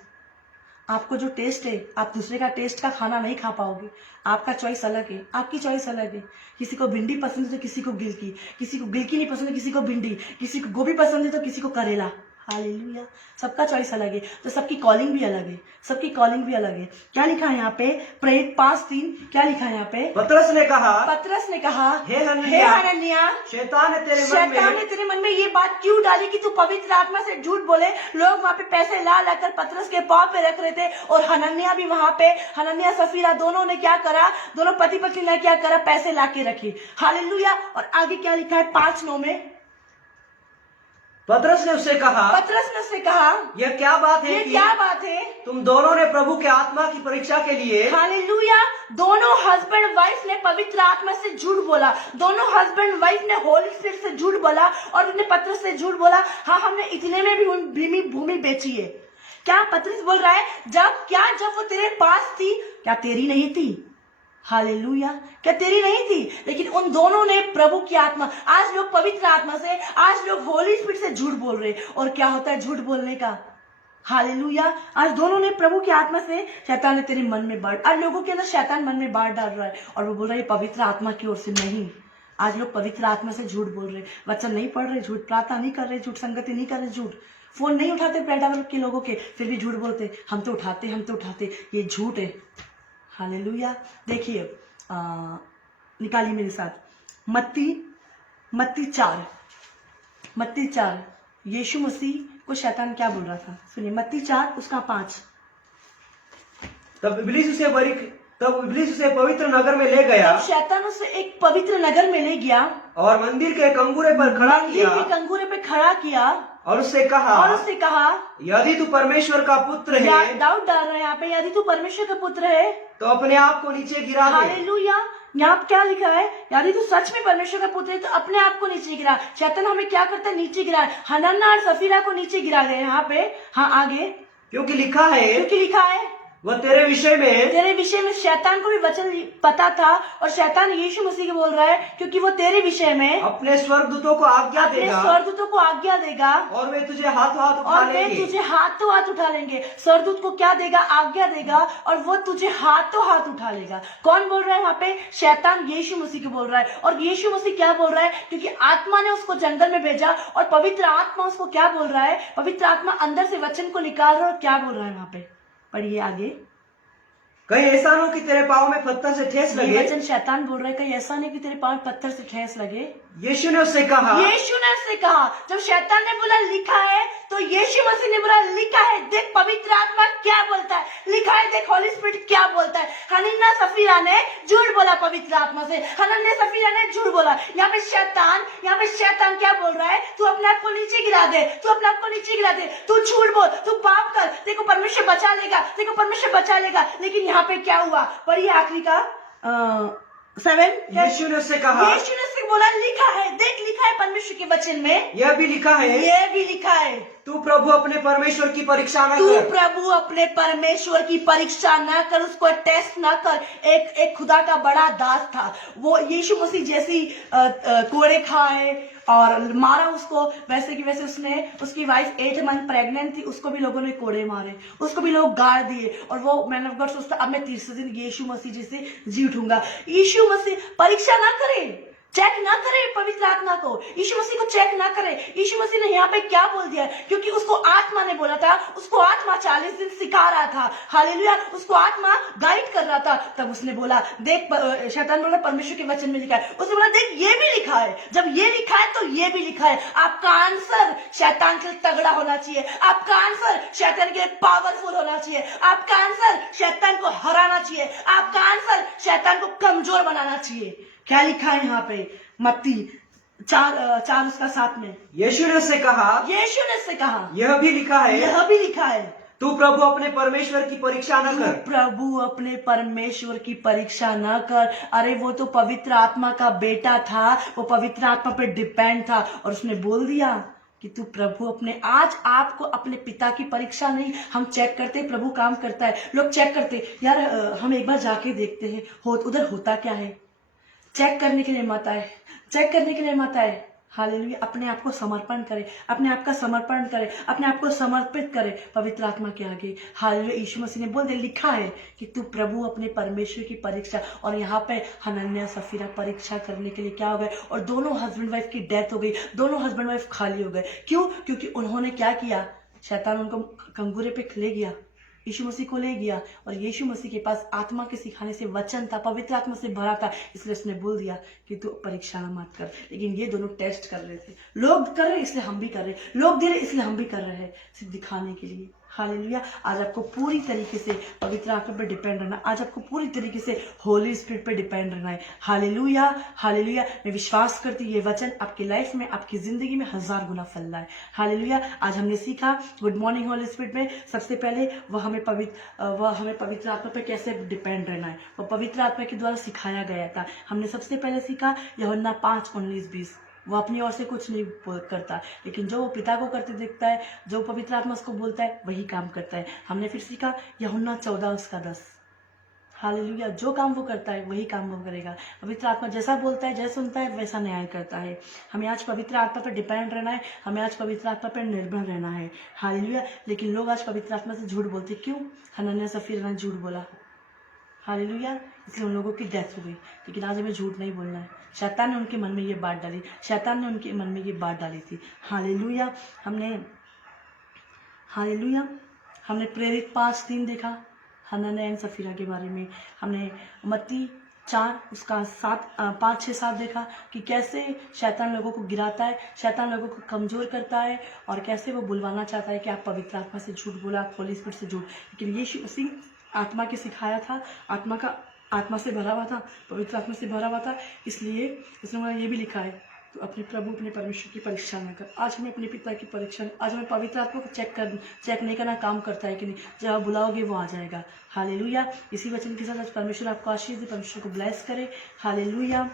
आपको जो टेस्ट है, आप दूसरे का टेस्ट का खाना नहीं खा पाओगे। आपका चॉइस अलग है, आपकी चॉइस अलग है। किसी को भिंडी पसंद है तो किसी को गिलकी, किसी को गिलकी नहीं पसंद है किसी को भिंडी, किसी को गोभी पसंद है तो किसी को करेला। हालेलुया, सबका चॉइस अलग है, तो सबकी कॉलिंग भी अलग है, सबकी कॉलिंग भी अलग है। क्या लिखा है यहाँ पे? प्रेरित 5:3 क्या लिखा है यहाँ पे? पतरस ने कहा, हे हनन्याह, हनन्याह, शैतान ने तेरे मन में ये बात क्यों डाली कि तू पवित्र आत्मा से झूठ बोले? लोग वहाँ पे पैसे ला लाकर पतरस के पांव पे रख रहे थे, और हनन्याह भी वहाँ पे, हनन्याह सफीरा दोनों ने क्या करा? दोनों पति पत्नी ने क्या करा? पैसे ला के रखे। हालेलुया। और आगे क्या लिखा है 5:9 में? पतरस ने उससे कहा, यह क्या बात है? क्या बात है? तुम दोनों ने प्रभु के आत्मा की परीक्षा के लिए, हालेलुया, दोनों हस्बैंड वाइफ ने पवित्र आत्मा से झूठ बोला। दोनों हस्बैंड वाइफ ने होली स्पिरिट से झूठ बोला, और उन्हें पतरस से झूठ बोला, हाँ हमने इतने में भी भूमि बेची है। क्या पतरस बोल रहा है? जब वो तेरे पास थी, क्या तेरी नहीं थी? हालेलुया, क्या तेरी नहीं थी? लेकिन उन दोनों ने प्रभु की आत्मा, आज लोग पवित्र आत्मा से, आज लोग होली स्पिरिट से झूठ बोल रहे। और क्या होता है झूठ बोलने का? हालेलुया, आज दोनों ने प्रभु की आत्मा से, शैतान ने तेरे मन में बाढ़, आज लोगों के अंदर शैतान मन में बाढ़ डाल रहा है, और वो बोल रहा है पवित्र आत्मा की ओर से नहीं। आज लोग पवित्र आत्मा से झूठ बोल रहे, वचन नहीं पढ़ रहे, झूठ प्रार्थना नहीं कर रहे, झूठ संगति नहीं कर रहे, झूठ फोन नहीं उठाते पैडावल के लोगों के, फिर भी झूठ बोलते हम तो उठाते। ये झूठ है। हालेलुया। देखिए, निकालिए मेरे साथ मत्ती 4 यीशु मसीह को शैतान क्या बोल रहा था? सुनिए, मत्ती 4 उसका 5। तब इब्लीस उसे पवित्र नगर में ले गया, शैतान उसे एक पवित्र नगर में ले गया, और मंदिर के कंगूरे पर खड़ा किया, और उससे कहा, यदि तू परमेश्वर का पुत्र है, डाउट डाल रहा है यहाँ पे, यदि तू परमेश्वर का पुत्र है तो अपने आप को नीचे गिरा दे। हालेलुया। यहाँ क्या लिखा है? यदि तू सच में परमेश्वर का पुत्र है तो अपने आप को नीचे गिरा। शैतान हमें क्या करता है? नीचे गिरा। हनन्याह और सफीरा को नीचे गिरा गए यहाँ पे। हाँ, आगे, क्योंकि लिखा है वह तेरे विषय में शैतान को भी वचन पता था, और शैतान यीशु मसीह को बोल रहा है क्योंकि वो तेरे विषय में अपने स्वर्गदूतों को आज्ञा देगा, और वे तुझे हाथों हाथ उठा लेंगे। स्वर्गदूत को क्या देगा? आज्ञा देगा, और वो तुझे हाथों हाथ उठा लेगा। कौन बोल रहा है वहाँ पे? शैतान यीशु मसीह को बोल रहा है। और यीशु मसीह क्या बोल रहा है? क्योंकि आत्मा ने उसको जंगल में भेजा, और पवित्र आत्मा उसको क्या बोल रहा है? पवित्र आत्मा अंदर से वचन को निकाल रहा है, और क्या बोल रहा है वहाँ पे? पढ़िए आगे। कहीं ऐसा न हो कि तेरे पाँव में पत्थर से ठेस लगे। वचन शैतान बोल रहा है, कहीं ऐसा नहीं कि तेरे पाँव में पत्थर से ठेस लगे। यीशु ने उससे कहा, जब शैतान ने बोला लिखा है, तो यीशु मसीह ने बोला लिखा है। देख पवित्र आत्मा क्या बोलता है, लिखा है। देख होली स्पिरिट क्या बोलता है। हनन्याह सफीरा ने झूठ बोला पवित्र आत्मा से, हनन्याह सफीरा ने झूठ बोला। यहाँ पे शैतान क्या बोल रहा है? तू अपने आप को नीचे गिरा दे, तू झूठ बोल, तू पाप कर, देखो परमेश्वर बचा लेगा। लेकिन यहाँ पे क्या हुआ? पढ़िए आखिरी का 7। यीशु ने उससे बोला लिखा है। देख लिखा है परमेश्वर के वचन में, यह भी लिखा है, तू प्रभु अपने परमेश्वर की परीक्षा न कर, उसको टेस्ट न कर। एक खुदा का बड़ा दास था, वो यीशु मसीह जैसी कोड़े खाए और मारा उसको, वैसे की वैसे उसकी वाइफ 8 मंथ प्रेग्नेंट थी, उसको भी लोगों ने कोड़े मारे, उसको भी लोग गाड़ दिए। और वो मैन ऑफ गॉड सोचता अब मैं तीसरे दिन यीशु मसीह जैसे जी उठूंगा। यीशु मसीह परीक्षा ना करे, चेक ना करे पवित्र आत्मा को, यीशु मसीह को चेक ना करे। यीशु मसीह ने यहाँ पे क्या बोल दिया? क्योंकि उसको आत्मा ने बोला था, उसको आत्मा 40 दिन सिखा रहा था। हालेलुया, उसको आत्मा गाइड कर रहा था। तब उसने बोला देख, शैतान बोला परमेश्वर के वचन में लिखा है। उसने बोला देख ये भी लिखा है, जब ये लिखा है तो ये भी लिखा है। आपका आंसर शैतान के लिए तगड़ा होना चाहिए, आपका आंसर शैतान के लिए पावरफुल होना चाहिए, आपका आंसर शैतान को हराना चाहिए, आपका आंसर शैतान को कमजोर बनाना चाहिए। क्या लिखा है यहाँ पे? मत्ती 4 उसका 7 में यीशु ने उससे कहा, यह भी लिखा है, तू प्रभु अपने परमेश्वर की परीक्षा न कर। अरे वो तो पवित्र आत्मा का बेटा था, वो पवित्र आत्मा पे डिपेंड था, और उसने बोल दिया कि तू प्रभु अपने, आज आपको अपने पिता की परीक्षा नहीं, हम चेक करते हैं प्रभु काम करता है। लोग चेक करते यार, हम एक बार जाके देखते हैं उधर होता क्या है। चेक करने के लिए मत आए, हालेलुया, अपने आप को समर्पण करें, अपने आप का समर्पण करें, अपने आप को समर्पित करें पवित्र आत्मा के आगे। हालेलुया, यीशु मसीह ने बोल दिया, लिखा है कि तू प्रभु अपने परमेश्वर की परीक्षा, और यहाँ पे हनन्याह सफीरा परीक्षा करने के लिए क्या हो गए, और दोनों हस्बैंड वाइफ की डेथ हो गई, दोनों हस्बैंड वाइफ खाली हो गए। क्यों? क्योंकि उन्होंने क्या किया, शैतान उनको कंगूरे पे ले गया, यीशु मसीह को ले गया, और यीशु मसीह के पास आत्मा के सिखाने से वचन था, पवित्र आत्मा से भरा था, इसलिए उसने बोल दिया कि तू परीक्षा मत कर। लेकिन ये दोनों टेस्ट कर रहे थे, लोग कर रहे इसलिए हम भी कर रहे, लोग दे रहे इसलिए हम भी कर रहे हैं, सिर्फ दिखाने के लिए। हालेलुया, आज आपको पूरी तरीके से पवित्र आत्मा पर डिपेंड रहना, आज आपको पूरी तरीके से होली स्पिरिट पर डिपेंड रहना है। हालेलुया, हालेलुया, मैं विश्वास करती हूँ ये वचन आपकी लाइफ में, आपकी जिंदगी में 1000 गुना फल रहा है। हालेलुया, आज हमने सीखा गुड मॉर्निंग होली स्पिरिट में, सबसे पहले वह हमें पवित्र आत्मा पर कैसे डिपेंड रहना है, वो पवित्र आत्मा के द्वारा सिखाया गया था। हमने सबसे पहले सीखा यूहन्ना 5:19-20, वो अपनी ओर से कुछ नहीं करता, लेकिन जो वो पिता को करते देखता है, जो पवित्र आत्मा उसको बोलता है वही काम करता है। हमने फिर सीखा यूहन्ना 14:10। हालेलुया, जो काम वो करता है वही काम वो करेगा। पवित्र आत्मा जैसा बोलता है, जैसा सुनता है वैसा न्याय करता है। हमें आज पवित्र आत्मा पर डिपेंड रहना है, हमें आज पवित्र आत्मा पर निर्भर रहना है। हालेलुया, लेकिन लोग आज पवित्र आत्मा से झूठ बोलते, क्यों? हनन्याह सफीरा ने झूठ बोला, हालेलुया, इसलिए उन लोगों की डेथ हो गई। लेकिन आज हमें झूठ नहीं बोलना है, शैतान ने उनके मन में ये बात डाली, शैतान ने उनके मन में ये बात डाली थी। हालेलुया, हालेलुया, हमने प्रेरित 5:3 देखा हनन्याह एंड सफीरा के बारे में। हमने मत्ती 4 उसका 5, 6, 7 देखा कि कैसे शैतान लोगों को गिराता है, शैतान लोगों को कमजोर करता है, और कैसे वो बुलवाना चाहता है कि आप पवित्र आत्मा से झूठ बोला, आप होली स्पिरिट से झूठ। लेकिन यीशु मसीह आत्मा के सिखाया था, आत्मा से भरा हुआ था, पवित्र आत्मा से भरा हुआ था, इसलिए इसमें ये भी लिखा है, तो अपने प्रभु अपने परमेश्वर की परीक्षा न कर। आज हमें अपने पिता की परीक्षा, आज हमें पवित्र आत्मा को चेक नहीं करना, काम करता है कि नहीं, जब आप बुलाओगे वो आ जाएगा। हालेलुया, इसी वचन के साथ आज परमेश्वर आपको आशीष दे, परमेश्वर को ब्लेस करे। हालेलुया।